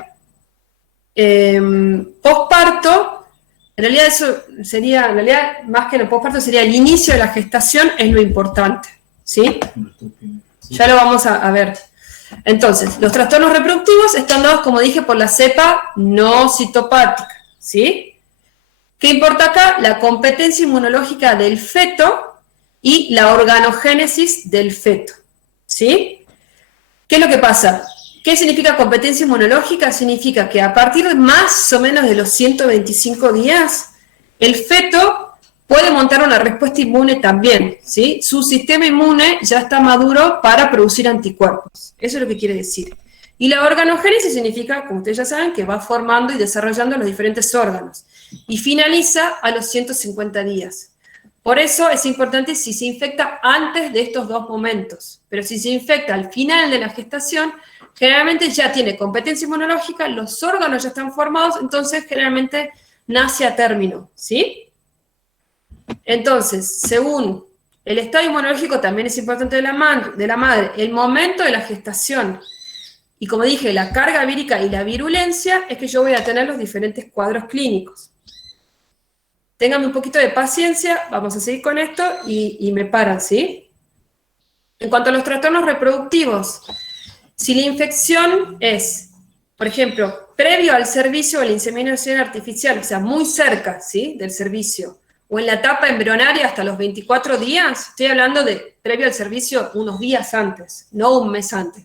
posparto, en realidad eso sería, en realidad más que el posparto sería el inicio de la gestación, es lo importante, ¿sí? Ya lo vamos a ver. Entonces, los trastornos reproductivos están dados, como dije, por la cepa no citopática, ¿sí? ¿Qué importa acá? La competencia inmunológica del feto y la organogénesis del feto, ¿sí? ¿Qué es lo que pasa? ¿Qué significa competencia inmunológica? Significa que a partir de más o menos de los 125 días, el feto puede montar una respuesta inmune también, ¿sí? Su sistema inmune ya está maduro para producir anticuerpos. Eso es lo que quiere decir. Y la organogénesis significa, como ustedes ya saben, que va formando y desarrollando los diferentes órganos. Y finaliza a los 150 días. Por eso es importante si se infecta antes de estos dos momentos. Pero si se infecta al final de la gestación, generalmente ya tiene competencia inmunológica, los órganos ya están formados, entonces generalmente nace a término, ¿sí? Entonces, según el estado inmunológico también es importante de la madre, el momento de la gestación. Y como dije, la carga vírica y la virulencia es que yo voy a tener los diferentes cuadros clínicos. Ténganme un poquito de paciencia, vamos a seguir con esto y me paran, ¿sí? En cuanto a los trastornos reproductivos, si la infección es, por ejemplo, previo al servicio o la inseminación artificial, o sea, muy cerca, ¿sí?, del servicio, o en la etapa embrionaria hasta los 24 días, estoy hablando de previo al servicio unos días antes, no un mes antes,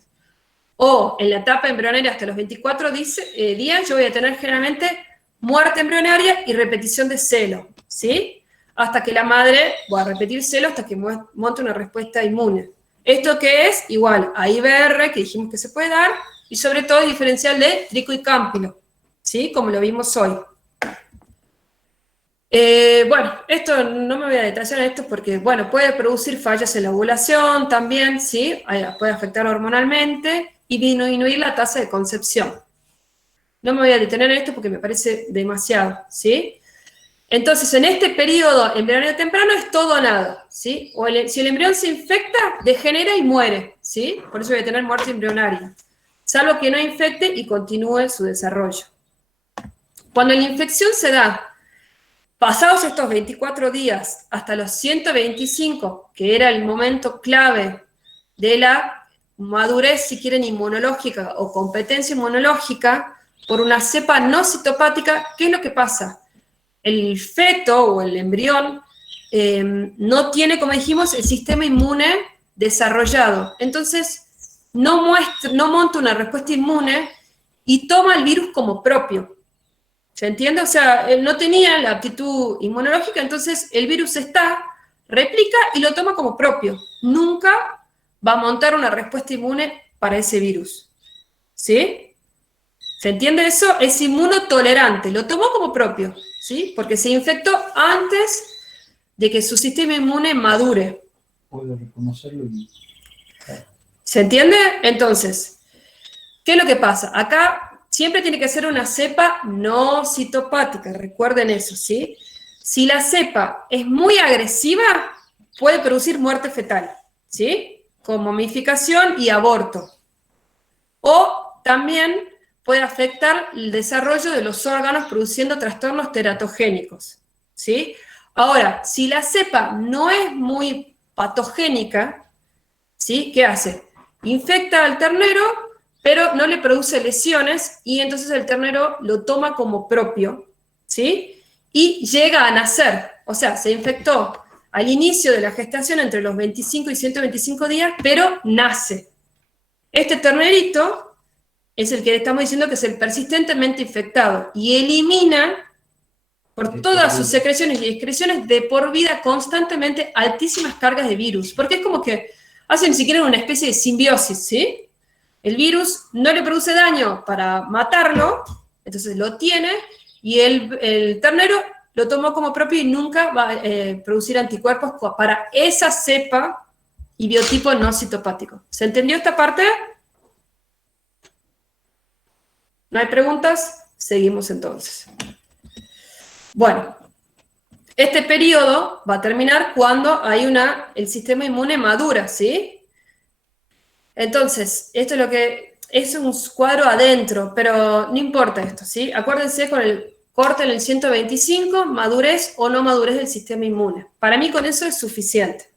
o en la etapa embrionaria hasta los 24 días, yo voy a tener generalmente muerte embrionaria y repetición de celo, ¿sí? Hasta que la madre va a repetir celo hasta que monte una respuesta inmune. ¿Esto qué es? Igual a IBR, que dijimos que se puede dar, y sobre todo el diferencial de trico y cámpilo, ¿sí? Como lo vimos hoy. Bueno, esto no me voy a detallar en esto porque, bueno, puede producir fallas en la ovulación también, ¿sí? Puede afectar hormonalmente y disminuir la tasa de concepción. No me voy a detener en esto porque me parece demasiado, ¿sí? Entonces, en este periodo embrionario temprano es todo o nada, ¿sí? Si el embrión se infecta, degenera y muere, ¿sí? Por eso voy a tener muerte embrionaria. Salvo que no infecte y continúe su desarrollo. Cuando la infección se da, pasados estos 24 días hasta los 125, que era el momento clave de la madurez, si quieren, inmunológica o competencia inmunológica, por una cepa no citopática, ¿qué es lo que pasa? El feto o el embrión no tiene, como dijimos, el sistema inmune desarrollado. Entonces, no monta una respuesta inmune y toma el virus como propio. ¿Se entiende? O sea, él no tenía la aptitud inmunológica, entonces el virus replica y lo toma como propio. Nunca va a montar una respuesta inmune para ese virus. ¿Sí? ¿Se entiende eso? Es inmunotolerante, lo tomó como propio, ¿sí? Porque se infectó antes de que su sistema inmune madure. Puedo reconocerlo y... ¿Se entiende? Entonces, ¿qué es lo que pasa? Acá siempre tiene que ser una cepa no citopática, recuerden eso, ¿sí? Si la cepa es muy agresiva, puede producir muerte fetal, ¿sí? Con momificación y aborto. O también puede afectar el desarrollo de los órganos produciendo trastornos teratogénicos, ¿sí? Ahora, si la cepa no es muy patogénica, ¿sí? ¿Qué hace? Infecta al ternero, pero no le produce lesiones y entonces el ternero lo toma como propio, ¿sí? Y llega a nacer, o sea, se infectó al inicio de la gestación entre los 25 y 125 días, pero nace. Este ternerito es el que le estamos diciendo que es el persistentemente infectado y elimina por todas sus secreciones y excreciones de por vida constantemente altísimas cargas de virus, porque es como que hacen ni siquiera una especie de simbiosis, ¿sí? El virus no le produce daño para matarlo, entonces lo tiene, y el ternero lo tomó como propio y nunca va a producir anticuerpos para esa cepa y biotipo no citopático. ¿Se entendió esta parte? ¿No hay preguntas? Seguimos entonces. Bueno, este periodo va a terminar cuando hay el sistema inmune madura, ¿sí? Entonces, esto es lo que es un cuadro adentro, pero no importa esto, ¿sí? Acuérdense con el corte en el 125, madurez o no madurez del sistema inmune. Para mí con eso es suficiente,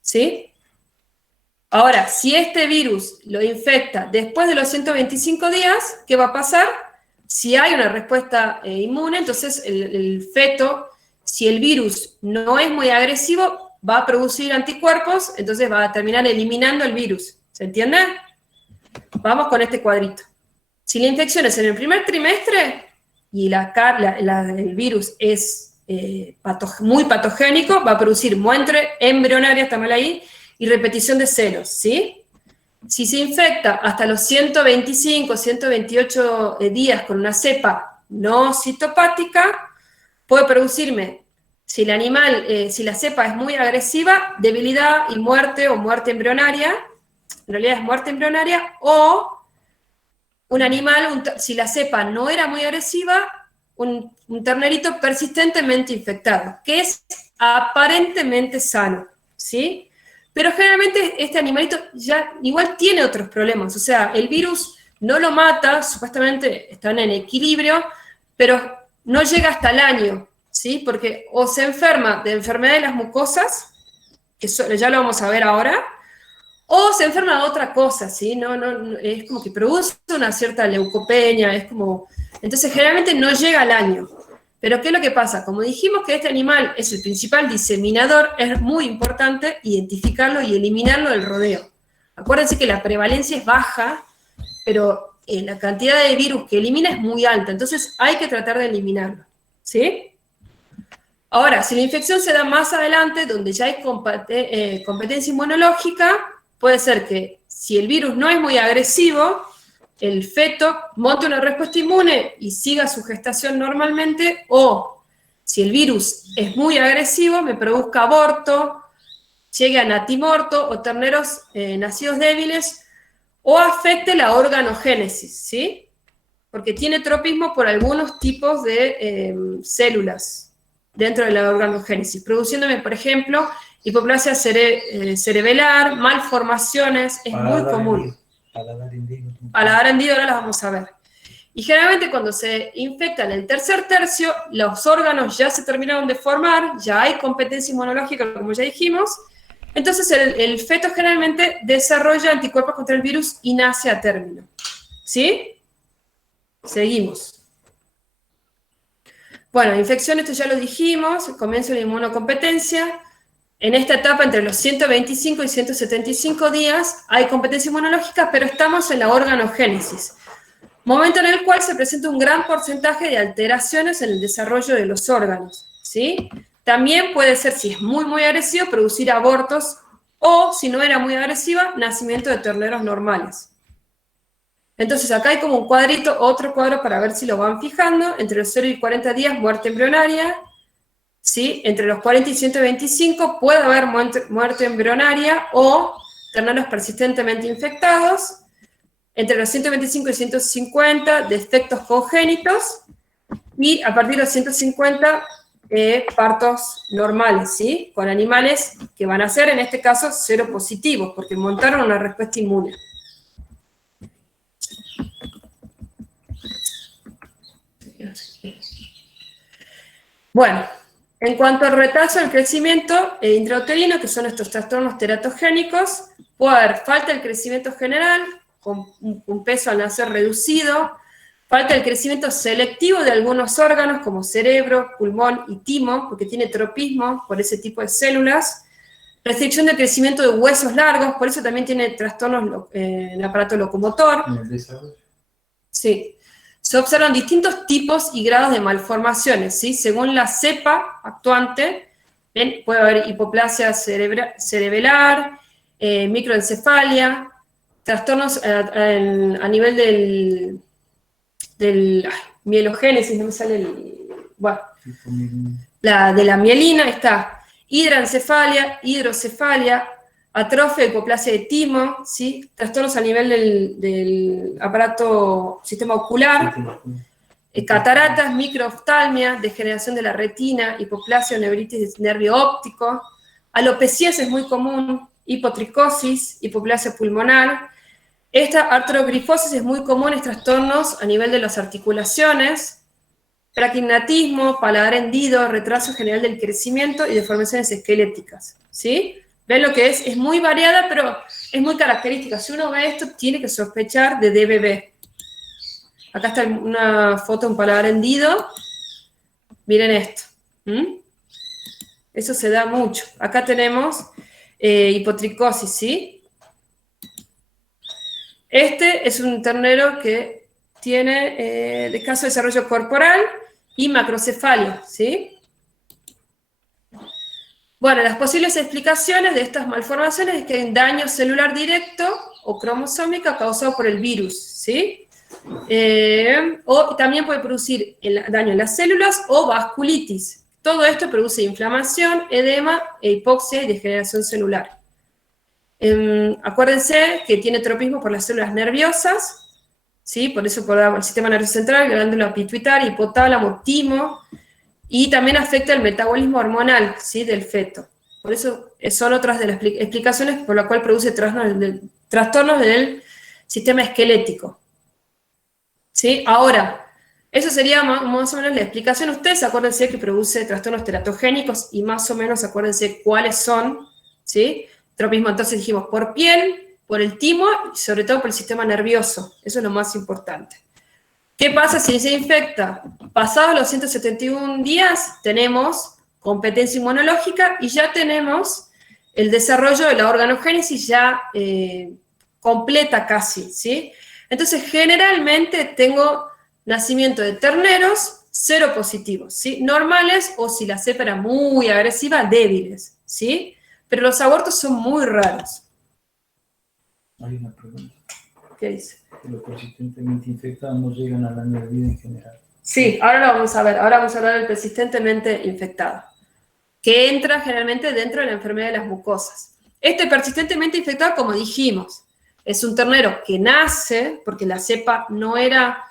¿sí? Ahora, si este virus lo infecta después de los 125 días, ¿qué va a pasar? Si hay una respuesta inmune, entonces el feto, si el virus no es muy agresivo, va a producir anticuerpos, entonces va a terminar eliminando el virus. ¿Se entiende? Vamos con este cuadrito. Si la infección es en el primer trimestre y el virus es muy patogénico, va a producir muerte embrionaria, está mal ahí, y repetición de celos, ¿sí? Si se infecta hasta los 125, 128 días con una cepa no citopática, puede producirme, si la cepa es muy agresiva, debilidad y muerte o muerte embrionaria, en realidad es muerte embrionaria, o un animal, si la cepa no era muy agresiva, un ternerito persistentemente infectado, que es aparentemente sano, ¿sí? Pero generalmente este animalito ya igual tiene otros problemas, o sea, el virus no lo mata, supuestamente están en equilibrio, pero no llega hasta el año, ¿sí? Porque o se enferma de enfermedad de las mucosas, que ya lo vamos a ver ahora, o se enferma de otra cosa, ¿sí? No, es como que produce una cierta leucopenia, es como... Entonces generalmente no llega al año. Pero ¿qué es lo que pasa? Como dijimos que este animal es el principal diseminador, es muy importante identificarlo y eliminarlo del rodeo. Acuérdense que la prevalencia es baja, pero la cantidad de virus que elimina es muy alta, entonces hay que tratar de eliminarlo, ¿sí? Ahora, si la infección se da más adelante, donde ya hay competencia inmunológica, puede ser que si el virus no es muy agresivo, el feto monte una respuesta inmune y siga su gestación normalmente, o si el virus es muy agresivo, me produzca aborto, llegue a natimorto o terneros nacidos débiles, o afecte la organogénesis, ¿sí? Porque tiene tropismo por algunos tipos de células dentro de la organogénesis, produciéndome, por ejemplo, hipoplasia cerebelar, malformaciones, es muy común. Paladar hendido ahora las vamos a ver. Y generalmente cuando se infecta en el tercer tercio, los órganos ya se terminaron de formar, ya hay competencia inmunológica, como ya dijimos, entonces el feto generalmente desarrolla anticuerpos contra el virus y nace a término. ¿Sí? Seguimos. Bueno, infección, esto ya lo dijimos, comienzo de la inmunocompetencia. En esta etapa, entre los 125 y 175 días, hay competencia inmunológica, pero estamos en la organogénesis, momento en el cual se presenta un gran porcentaje de alteraciones en el desarrollo de los órganos, ¿sí? También puede ser, si es muy, muy agresivo, producir abortos, o, si no era muy agresiva, nacimiento de terneros normales. Entonces, acá hay como un cuadrito, otro cuadro para ver si lo van fijando, entre los 0 y 40 días, muerte embrionaria, ¿sí? Entre los 40 y 125 puede haber muerte embrionaria o terneros persistentemente infectados. Entre los 125 y 150, defectos congénitos. Y a partir de los 150, partos normales, ¿sí? Con animales que van a ser, en este caso, seropositivos, porque montaron una respuesta inmune. Bueno, en cuanto al retraso del crecimiento intrauterino, que son estos trastornos teratogénicos, puede haber falta del crecimiento general, con un peso al nacer reducido, falta del crecimiento selectivo de algunos órganos, como cerebro, pulmón y timo, porque tiene tropismo por ese tipo de células, restricción del crecimiento de huesos largos, por eso también tiene trastornos en el aparato locomotor. ¿En el desarrollo? Sí. Se observan distintos tipos y grados de malformaciones, ¿sí? Según la cepa actuante, ¿ven? Puede haber hipoplasia cerebelar, microencefalia, trastornos a nivel del mielogénesis, no me sale bueno, de la mielina, está hidrancefalia, hidrocefalia, atrofia, hipoplasia de timo, ¿sí? Trastornos a nivel del aparato, sistema ocular, cataratas, microoftalmia, degeneración de la retina, hipoplasia o neuritis de nervio óptico, alopecia es muy común, hipotricosis, hipoplasia pulmonar. Esta artrogrifosis es muy común en trastornos a nivel de las articulaciones, praquignatismo, paladar hendido, retraso general del crecimiento y deformaciones esqueléticas, ¿sí? ¿Ven lo que es? Es muy variada, pero es muy característica. Si uno ve esto, tiene que sospechar de DBB. Acá está una foto de un paladar hendido. Miren esto. Eso se da mucho. Acá tenemos hipotricosis, ¿sí? Este es un ternero que tiene escaso desarrollo corporal y macrocefalia, ¿sí? Bueno, las posibles explicaciones de estas malformaciones es que hay un daño celular directo o cromosómico causado por el virus, ¿sí? O también puede producir daño en las células o vasculitis. Todo esto produce inflamación, edema, hipoxia y degeneración celular. Acuérdense que tiene tropismo por las células nerviosas, ¿sí? Por eso por el sistema nervioso central, glándula pituitaria, hipotálamo, timo, y también afecta el metabolismo hormonal, ¿sí? Del feto. Por eso son otras de las explicaciones por las cuales produce trastornos del sistema esquelético. ¿Sí? Ahora, eso sería más o menos la explicación. Ustedes acuérdense que produce trastornos teratogénicos y más o menos acuérdense cuáles son, ¿sí? Tropismo, entonces dijimos, por piel, por el timo y sobre todo por el sistema nervioso. Eso es lo más importante. ¿Qué pasa si se infecta? Pasados los 171 días tenemos competencia inmunológica y ya tenemos el desarrollo de la organogénesis ya completa casi, ¿sí? Entonces generalmente tengo nacimiento de terneros seropositivos, ¿sí? Normales o si la cepa era muy agresiva, débiles, ¿sí? Pero los abortos son muy raros. Hay una pregunta. ¿Qué dice? Que los persistentemente infectados no llegan a la de vida en general. Sí, ahora lo vamos a ver. Ahora vamos a hablar del persistentemente infectado, que entra generalmente dentro de la enfermedad de las mucosas. Este persistentemente infectado, como dijimos, es un ternero que nace, porque la cepa no era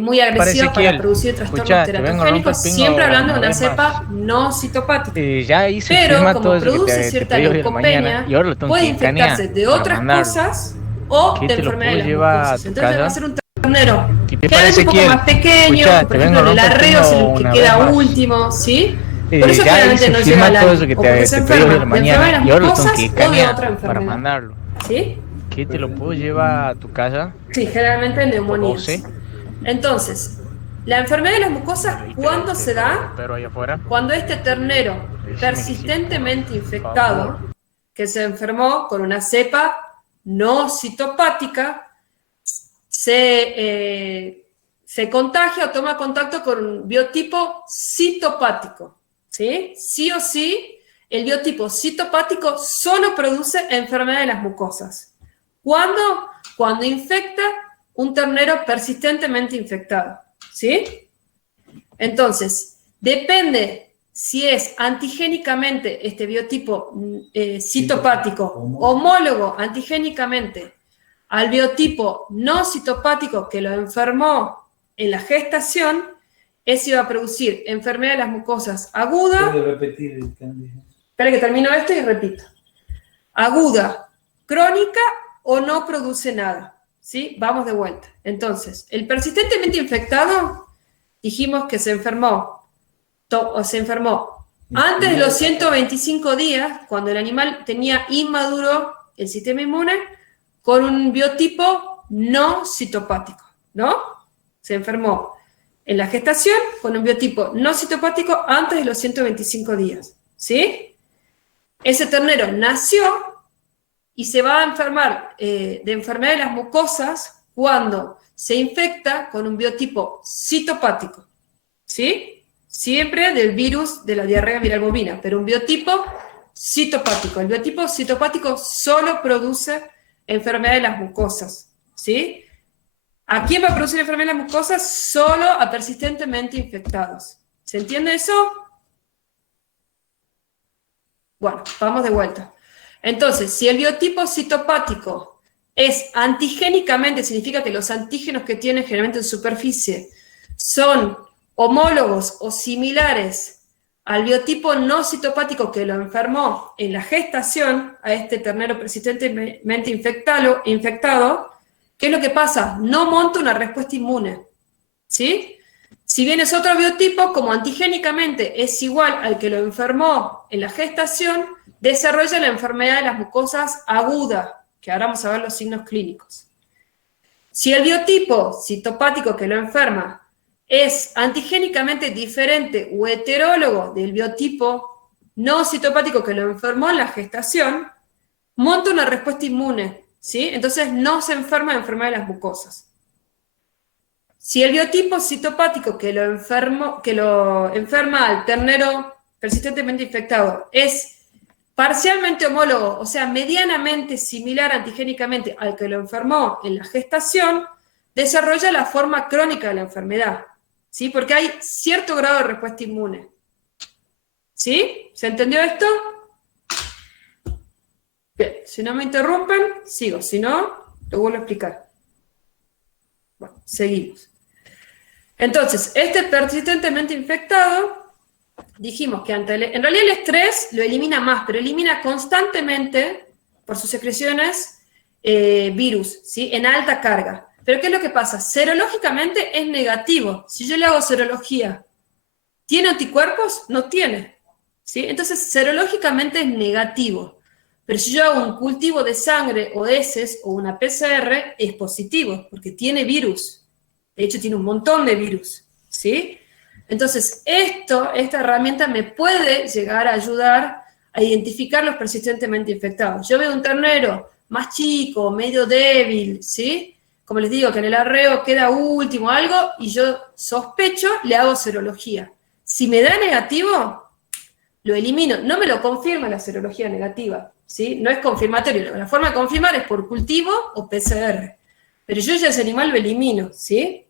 muy agresiva para producir trastornos teratogénicos, siempre hablando de una cepa no citopática. Pero como produce cierta leucopenia, puede infectarse de otras cosas o de enfermedades de las mucosas. Entonces va a ser un ternero que es un poco más pequeño, que, por ejemplo, el arreo es el que queda último, ¿sí? Por eso generalmente no llega al año, o porque se enferma de enfermedades de las mucosas o de otra enfermedad. ¿Sí? ¿Qué te lo puedo llevar a tu casa? Sí, generalmente neumonías. Entonces, la enfermedad de las mucosas, ¿cuándo se da? Cuando este ternero persistentemente infectado, que se enfermó con una cepa no citopática, se contagia o toma contacto con un biotipo citopático, ¿sí? Sí o sí, el biotipo citopático solo produce enfermedad de las mucosas. ¿Cuándo? Cuando infecta un ternero persistentemente infectado, ¿sí? Entonces, depende si es antigénicamente este biotipo citopático homólogo antigénicamente al biotipo no citopático que lo enfermó en la gestación, ese iba a producir enfermedad de las mucosas aguda. ¿Puede repetir? Espera que termino esto y repito. Aguda, crónica o no produce nada. ¿Sí? Vamos de vuelta. Entonces, el persistentemente infectado, dijimos que se enfermó antes de los 125 días, cuando el animal tenía inmaduro el sistema inmune, con un biotipo no citopático, ¿no? Se enfermó en la gestación con un biotipo no citopático antes de los 125 días, ¿sí? Ese ternero nació y se va a enfermar de enfermedad de las mucosas cuando se infecta con un biotipo citopático, ¿sí? Siempre del virus de la diarrea viral bovina, pero un biotipo citopático. El biotipo citopático solo produce enfermedad de las mucosas, ¿sí? ¿A quién va a producir enfermedad de las mucosas? Solo a persistentemente infectados. ¿Se entiende eso? Bueno, vamos de vuelta. Entonces, si el biotipo citopático es antigénicamente, significa que los antígenos que tiene generalmente en superficie son homólogos o similares al biotipo no citopático que lo enfermó en la gestación, a este ternero persistentemente infectado, ¿qué es lo que pasa? No monta una respuesta inmune, ¿sí? Si bien es otro biotipo, como antigénicamente es igual al que lo enfermó en la gestación, desarrolla la enfermedad de las mucosas aguda, que ahora vamos a ver los signos clínicos. Si el biotipo citopático que lo enferma es antigénicamente diferente o heterólogo del biotipo no citopático que lo enfermó en la gestación, monta una respuesta inmune, ¿sí? Entonces no se enferma de enfermedad de las mucosas. Si el biotipo citopático que lo enferma al ternero persistentemente infectado es parcialmente homólogo, o sea, medianamente similar antigénicamente al que lo enfermó en la gestación, desarrolla la forma crónica de la enfermedad, ¿sí? Porque hay cierto grado de respuesta inmune. ¿Sí? ¿Se entendió esto? Bien, si no me interrumpen, sigo. Si no, lo vuelvo a explicar. Bueno, seguimos. Entonces, este persistentemente infectado, dijimos que en realidad el estrés lo elimina más, pero elimina constantemente, por sus secreciones, virus, ¿sí? En alta carga. Pero ¿qué es lo que pasa? Serológicamente es negativo. Si yo le hago serología, ¿tiene anticuerpos? No tiene, ¿sí? Entonces, serológicamente es negativo. Pero si yo hago un cultivo de sangre o heces o una PCR, es positivo, porque tiene virus. De hecho, tiene un montón de virus, ¿sí? Entonces, esta herramienta me puede llegar a ayudar a identificar los persistentemente infectados. Yo veo un ternero más chico, medio débil, ¿sí? Como les digo, que en el arreo queda último algo, y yo sospecho, le hago serología. Si me da negativo, lo elimino. No me lo confirma la serología negativa, ¿sí? No es confirmatorio. La forma de confirmar es por cultivo o PCR. Pero yo ya ese animal lo elimino, ¿sí?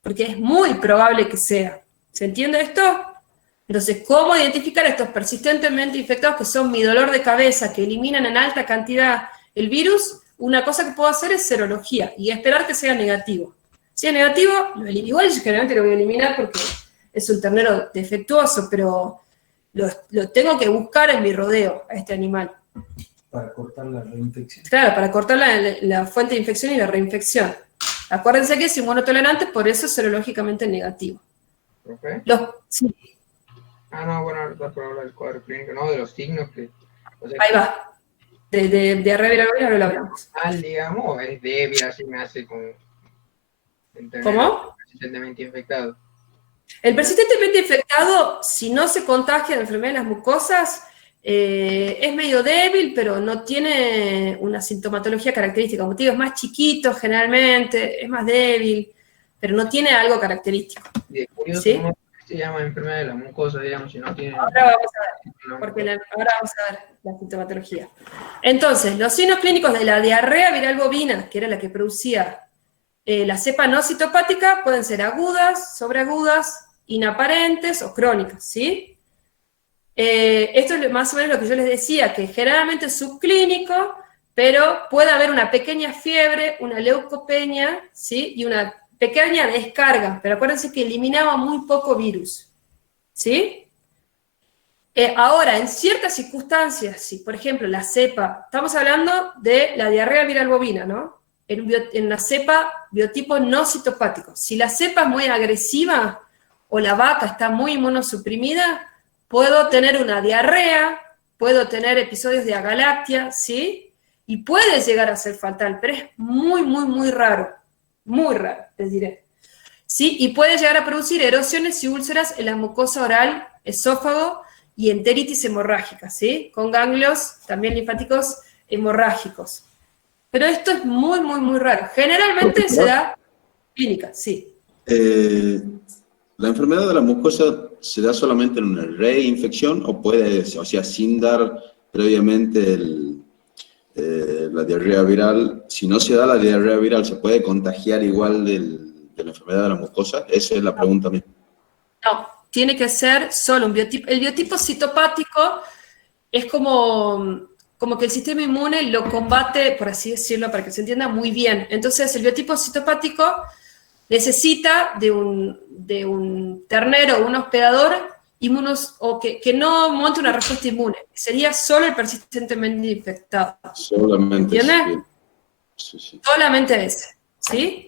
Porque es muy probable que sea. ¿Se entiende esto? Entonces, ¿cómo identificar a estos persistentemente infectados que son mi dolor de cabeza, que eliminan en alta cantidad el virus? Una cosa que puedo hacer es serología y esperar que sea negativo. Si es negativo, lo elimino. Igual yo generalmente lo voy a eliminar porque es un ternero defectuoso, pero lo tengo que buscar en mi rodeo a este animal. Para cortar la reinfección. Claro, para cortar la fuente de infección y la reinfección. Acuérdense que es inmunotolerante, por eso es serológicamente negativo. ¿Profe? Sí. No, bueno, ahorita por hablar del cuadro clínico, ¿no? De los signos que... O sea, Ahí va. De diarrea viral bovina no lo hablamos. Digamos, es débil, así me hace como... ¿Cómo? Persistentemente infectado. El persistentemente infectado, si no se contagia de enfermedad de las mucosas, es medio débil, pero no tiene una sintomatología característica. Como te digo, es más chiquito generalmente, es más débil, pero no tiene algo característico. Y es curioso, ¿Sí? ¿cómo se llama enfermedad de las mucosas, digamos, si no tiene... Ahora vamos a ver, porque ahora vamos a ver la sintomatología. Entonces, los signos clínicos de la diarrea viral bovina, que era la que producía la cepa no citopática, pueden ser agudas, sobreagudas, inaparentes o crónicas, ¿sí? esto es más o menos lo que yo les decía, que generalmente es subclínico, pero puede haber una pequeña fiebre, una leucopenia, ¿sí? Y una pequeña descarga, pero acuérdense que eliminaba muy poco virus, ¿sí? Ahora, en ciertas circunstancias, si por ejemplo la cepa, estamos hablando de la diarrea viral bovina, ¿no? En la cepa biotipo no citopático. Si la cepa es muy agresiva o la vaca está muy inmunosuprimida, puedo tener una diarrea, puedo tener episodios de agalactia, ¿sí? Y puede llegar a ser fatal, pero es muy, muy raro, les diré. ¿Sí? Y puede llegar a producir erosiones y úlceras en la mucosa oral, esófago y enteritis hemorrágica, ¿sí? Con ganglios también linfáticos hemorrágicos. Pero esto es muy raro. Generalmente se da clínica, sí. ¿La enfermedad de la mucosa se da solamente en una reinfección o puede, o sea, sin dar previamente la diarrea viral? Si no se da la diarrea viral, ¿se puede contagiar igual de la enfermedad de la mucosa? Esa es la pregunta misma. No, tiene que ser solo un biotipo. El biotipo citopático es como que el sistema inmune lo combate, por así decirlo, para que se entienda muy bien. Entonces, el biotipo citopático necesita de un ternero o un hospedador o que no monte una respuesta inmune. Sería solo el persistentemente infectado. Solamente ¿Entiendes? Sí. Solamente ese, ¿sí?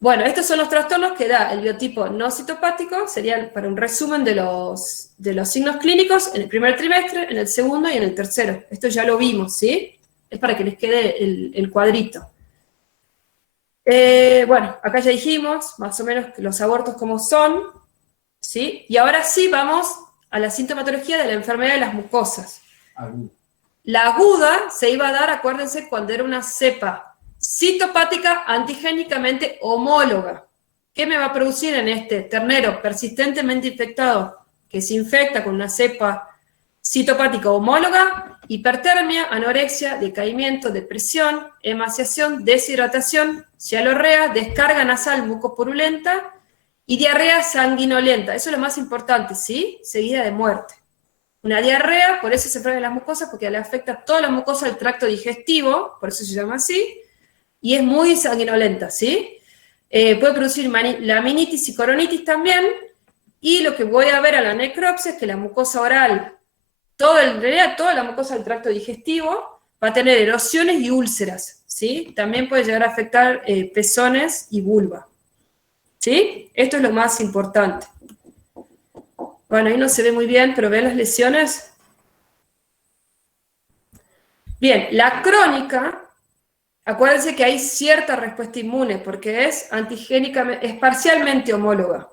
Bueno, estos son los trastornos que da el biotipo no citopático, serían para un resumen de los signos clínicos en el primer trimestre, en el segundo y en el tercero. Esto ya lo vimos, ¿sí? Es para que les quede el cuadrito. Bueno, acá ya dijimos más o menos los abortos como son, ¿sí? Y ahora sí vamos a la sintomatología de la enfermedad de las mucosas. La aguda se iba a dar, acuérdense, cuando era una cepa citopática antigénicamente homóloga. ¿Qué me va a producir en este ternero persistentemente infectado que se infecta con una cepa citopática homóloga? Hipertermia, anorexia, decaimiento, depresión, emaciación, deshidratación, cialorrea, descarga nasal mucopurulenta y diarrea sanguinolenta. Eso es lo más importante, ¿sí? Seguida de muerte. Una diarrea, por eso se enferma de las mucosas, porque le afecta toda la mucosa del tracto digestivo, por eso se llama así, y es muy sanguinolenta, ¿sí? Puede producir laminitis y coronitis también, y lo que voy a ver a la necropsia es que la mucosa oral, en realidad toda la mucosa del tracto digestivo, va a tener erosiones y úlceras, ¿sí? También puede llegar a afectar pezones y vulva, ¿sí? Esto es lo más importante. Bueno, ahí no se ve muy bien, pero ¿ven las lesiones? Bien, la crónica, acuérdense que hay cierta respuesta inmune, porque es antigénicamente, es parcialmente homóloga.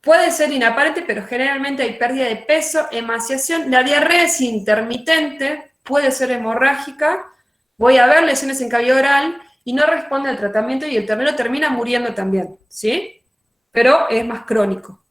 Puede ser inaparente, pero generalmente hay pérdida de peso, emaciación. La diarrea es intermitente, puede ser hemorrágica. Voy a ver lesiones en cabello oral y no responde al tratamiento y el ternero termina muriendo también, ¿sí? Pero es más crónico.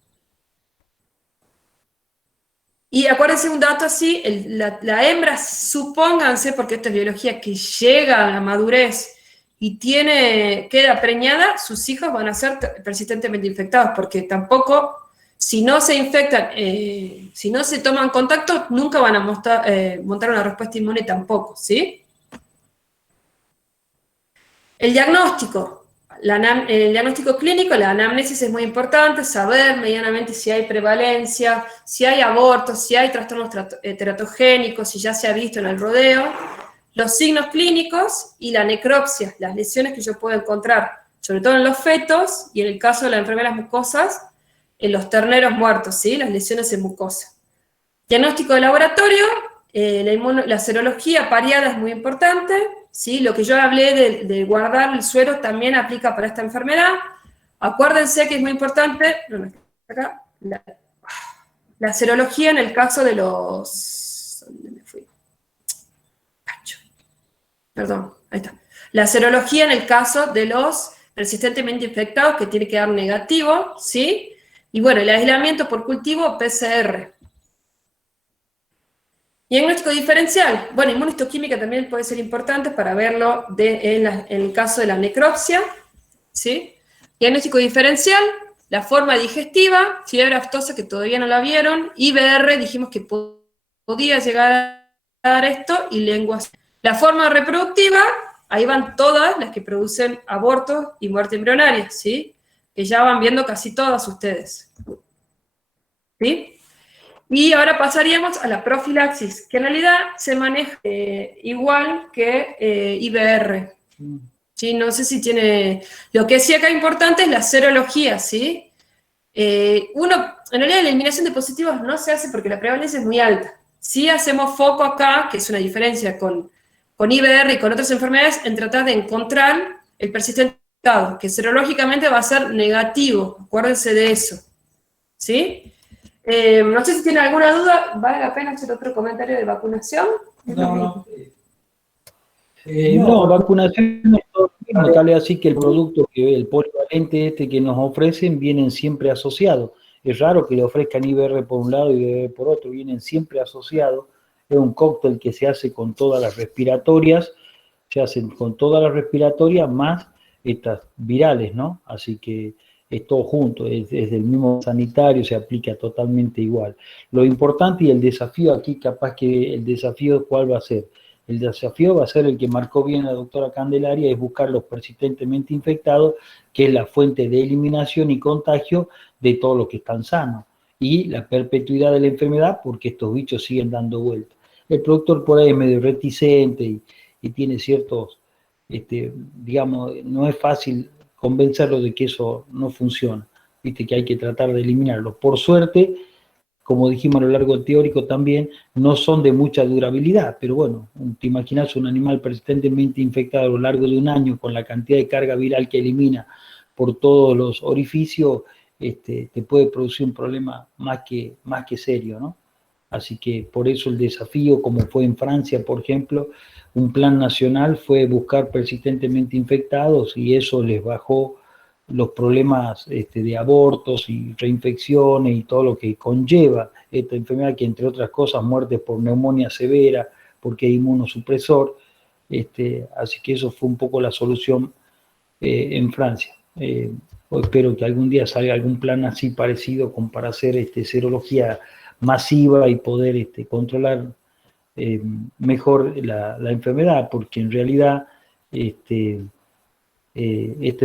Y acuérdense un dato así, la hembra, supónganse, porque esto es biología, que llega a la madurez y queda preñada, sus hijos van a ser persistentemente infectados, porque tampoco, si no se infectan, si no se toman contacto, nunca van a montar una respuesta inmune tampoco, ¿sí? El diagnóstico. El diagnóstico clínico, la anamnesis es muy importante, saber medianamente si hay prevalencia, si hay abortos, si hay trastornos teratogénicos, si ya se ha visto en el rodeo, los signos clínicos y la necropsia, las lesiones que yo puedo encontrar, sobre todo en los fetos y en el caso de las enfermedades mucosas, en los terneros muertos, ¿sí? Las lesiones en mucosa. Diagnóstico de laboratorio, la serología pareada es muy importante, ¿sí? Lo que yo hablé de guardar el suero también aplica para esta enfermedad. Acuérdense que es muy importante, acá, la serología en el caso de los... ¿Dónde me fui? Perdón, ahí está. La serología en el caso de los persistentemente infectados, que tiene que dar negativo, ¿sí? Y bueno, el aislamiento por cultivo, PCR. Diagnóstico diferencial. Bueno, inmunistoquímica también puede ser importante para verlo en el caso de la necropsia, ¿sí? Diagnóstico diferencial, La forma digestiva, fiebre aftosa, que todavía no la vieron. IBR, dijimos que podía llegar a dar esto, y lengua. La forma reproductiva, ahí van todas las que producen abortos y muerte embrionaria, ¿sí? Que ya van viendo casi todas ustedes. ¿Sí? Y ahora pasaríamos a la profilaxis, que en realidad se maneja igual que IBR. ¿Sí? No sé si tiene... Lo que sí acá importante es la serología, ¿sí? En realidad la eliminación de positivos no se hace porque la prevalencia es muy alta. Sí hacemos foco acá, que es una diferencia con IBR y con otras enfermedades, en tratar de encontrar el persistente que serológicamente va a ser negativo. Acuérdense de eso. ¿Sí? No sé si tienen alguna duda. ¿Vale la pena hacer otro comentario de vacunación? No, vacunación es todo lo mismo, tal es así que el producto, el polivalente este que nos ofrecen, vienen siempre asociados. Es raro que le ofrezcan IBR por un lado y IBR por otro, vienen siempre asociados. Es un cóctel que se hace con todas las respiratorias, más estas virales, ¿no? Así que es todo junto, es del mismo sanitario, se aplica totalmente igual. Lo importante y el desafío aquí, capaz que el desafío, ¿cuál va a ser? El desafío va a ser el que marcó bien la doctora Candelaria, es buscar los persistentemente infectados, que es la fuente de eliminación y contagio de todos los que están sanos, y la perpetuidad de la enfermedad, porque estos bichos siguen dando vueltas. El productor por ahí es medio reticente y tiene ciertos, digamos, no es fácil convencerlo de que eso no funciona, viste que hay que tratar de eliminarlo. Por suerte, como dijimos a lo largo del teórico también, no son de mucha durabilidad, pero bueno, te imaginas un animal persistentemente infectado a lo largo de un año con la cantidad de carga viral que elimina por todos los orificios, te puede producir un problema más que serio, ¿no? Así que por eso el desafío, como fue en Francia, por ejemplo, un plan nacional fue buscar persistentemente infectados y eso les bajó los problemas de abortos y reinfecciones y todo lo que conlleva esta enfermedad, que entre otras cosas muertes por neumonía severa, porque hay inmunosupresor, así que eso fue un poco la solución en Francia. Espero que algún día salga algún plan así parecido para hacer serología masiva y poder controlar mejor la enfermedad, porque en realidad esta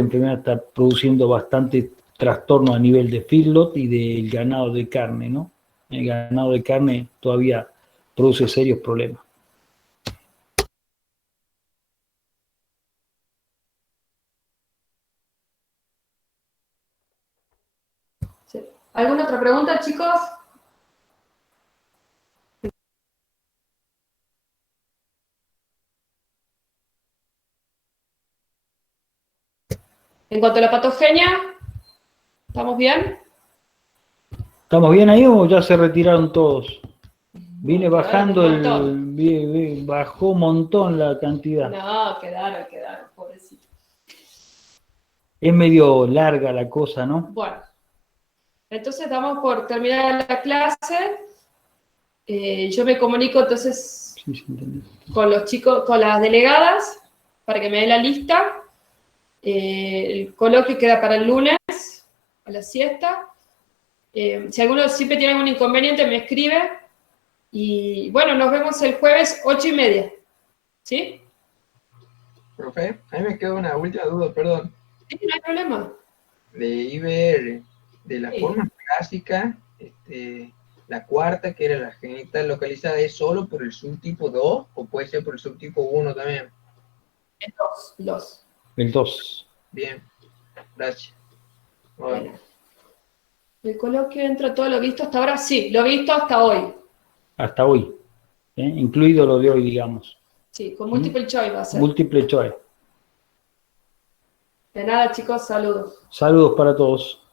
enfermedad está produciendo bastante trastorno a nivel de feedlot y del ganado de carne, ¿no? El ganado de carne todavía produce serios problemas. Sí. ¿Alguna otra pregunta, chicos? En cuanto a la patogenia, ¿estamos bien? ¿Estamos bien ahí o ya se retiraron todos? Viene bajando bajó un montón la cantidad. No, quedaron, pobrecito. Es medio larga la cosa, ¿no? Bueno, entonces damos por terminar la clase. Yo me comunico entonces con los chicos, con las delegadas, para que me den la lista. El coloquio queda para el lunes, a la siesta. Si alguno siempre tiene algún inconveniente, me escribe. Y bueno, nos vemos el jueves 8:30. ¿Sí? Profe, a mí me queda una última duda, perdón. Sí, no hay problema. De IBR, de la forma clásica, la cuarta, que era la genital localizada, ¿es solo por el subtipo 2 o puede ser por el subtipo 1 también? El 2. El 2. Bien, gracias. Bueno. El coloquio entra todo lo visto hasta ahora. Sí, lo visto hasta hoy. Hasta hoy, incluido lo de hoy, digamos. Sí, con multiple choice va a ser. Multiple choice. De nada, chicos, saludos. Saludos para todos.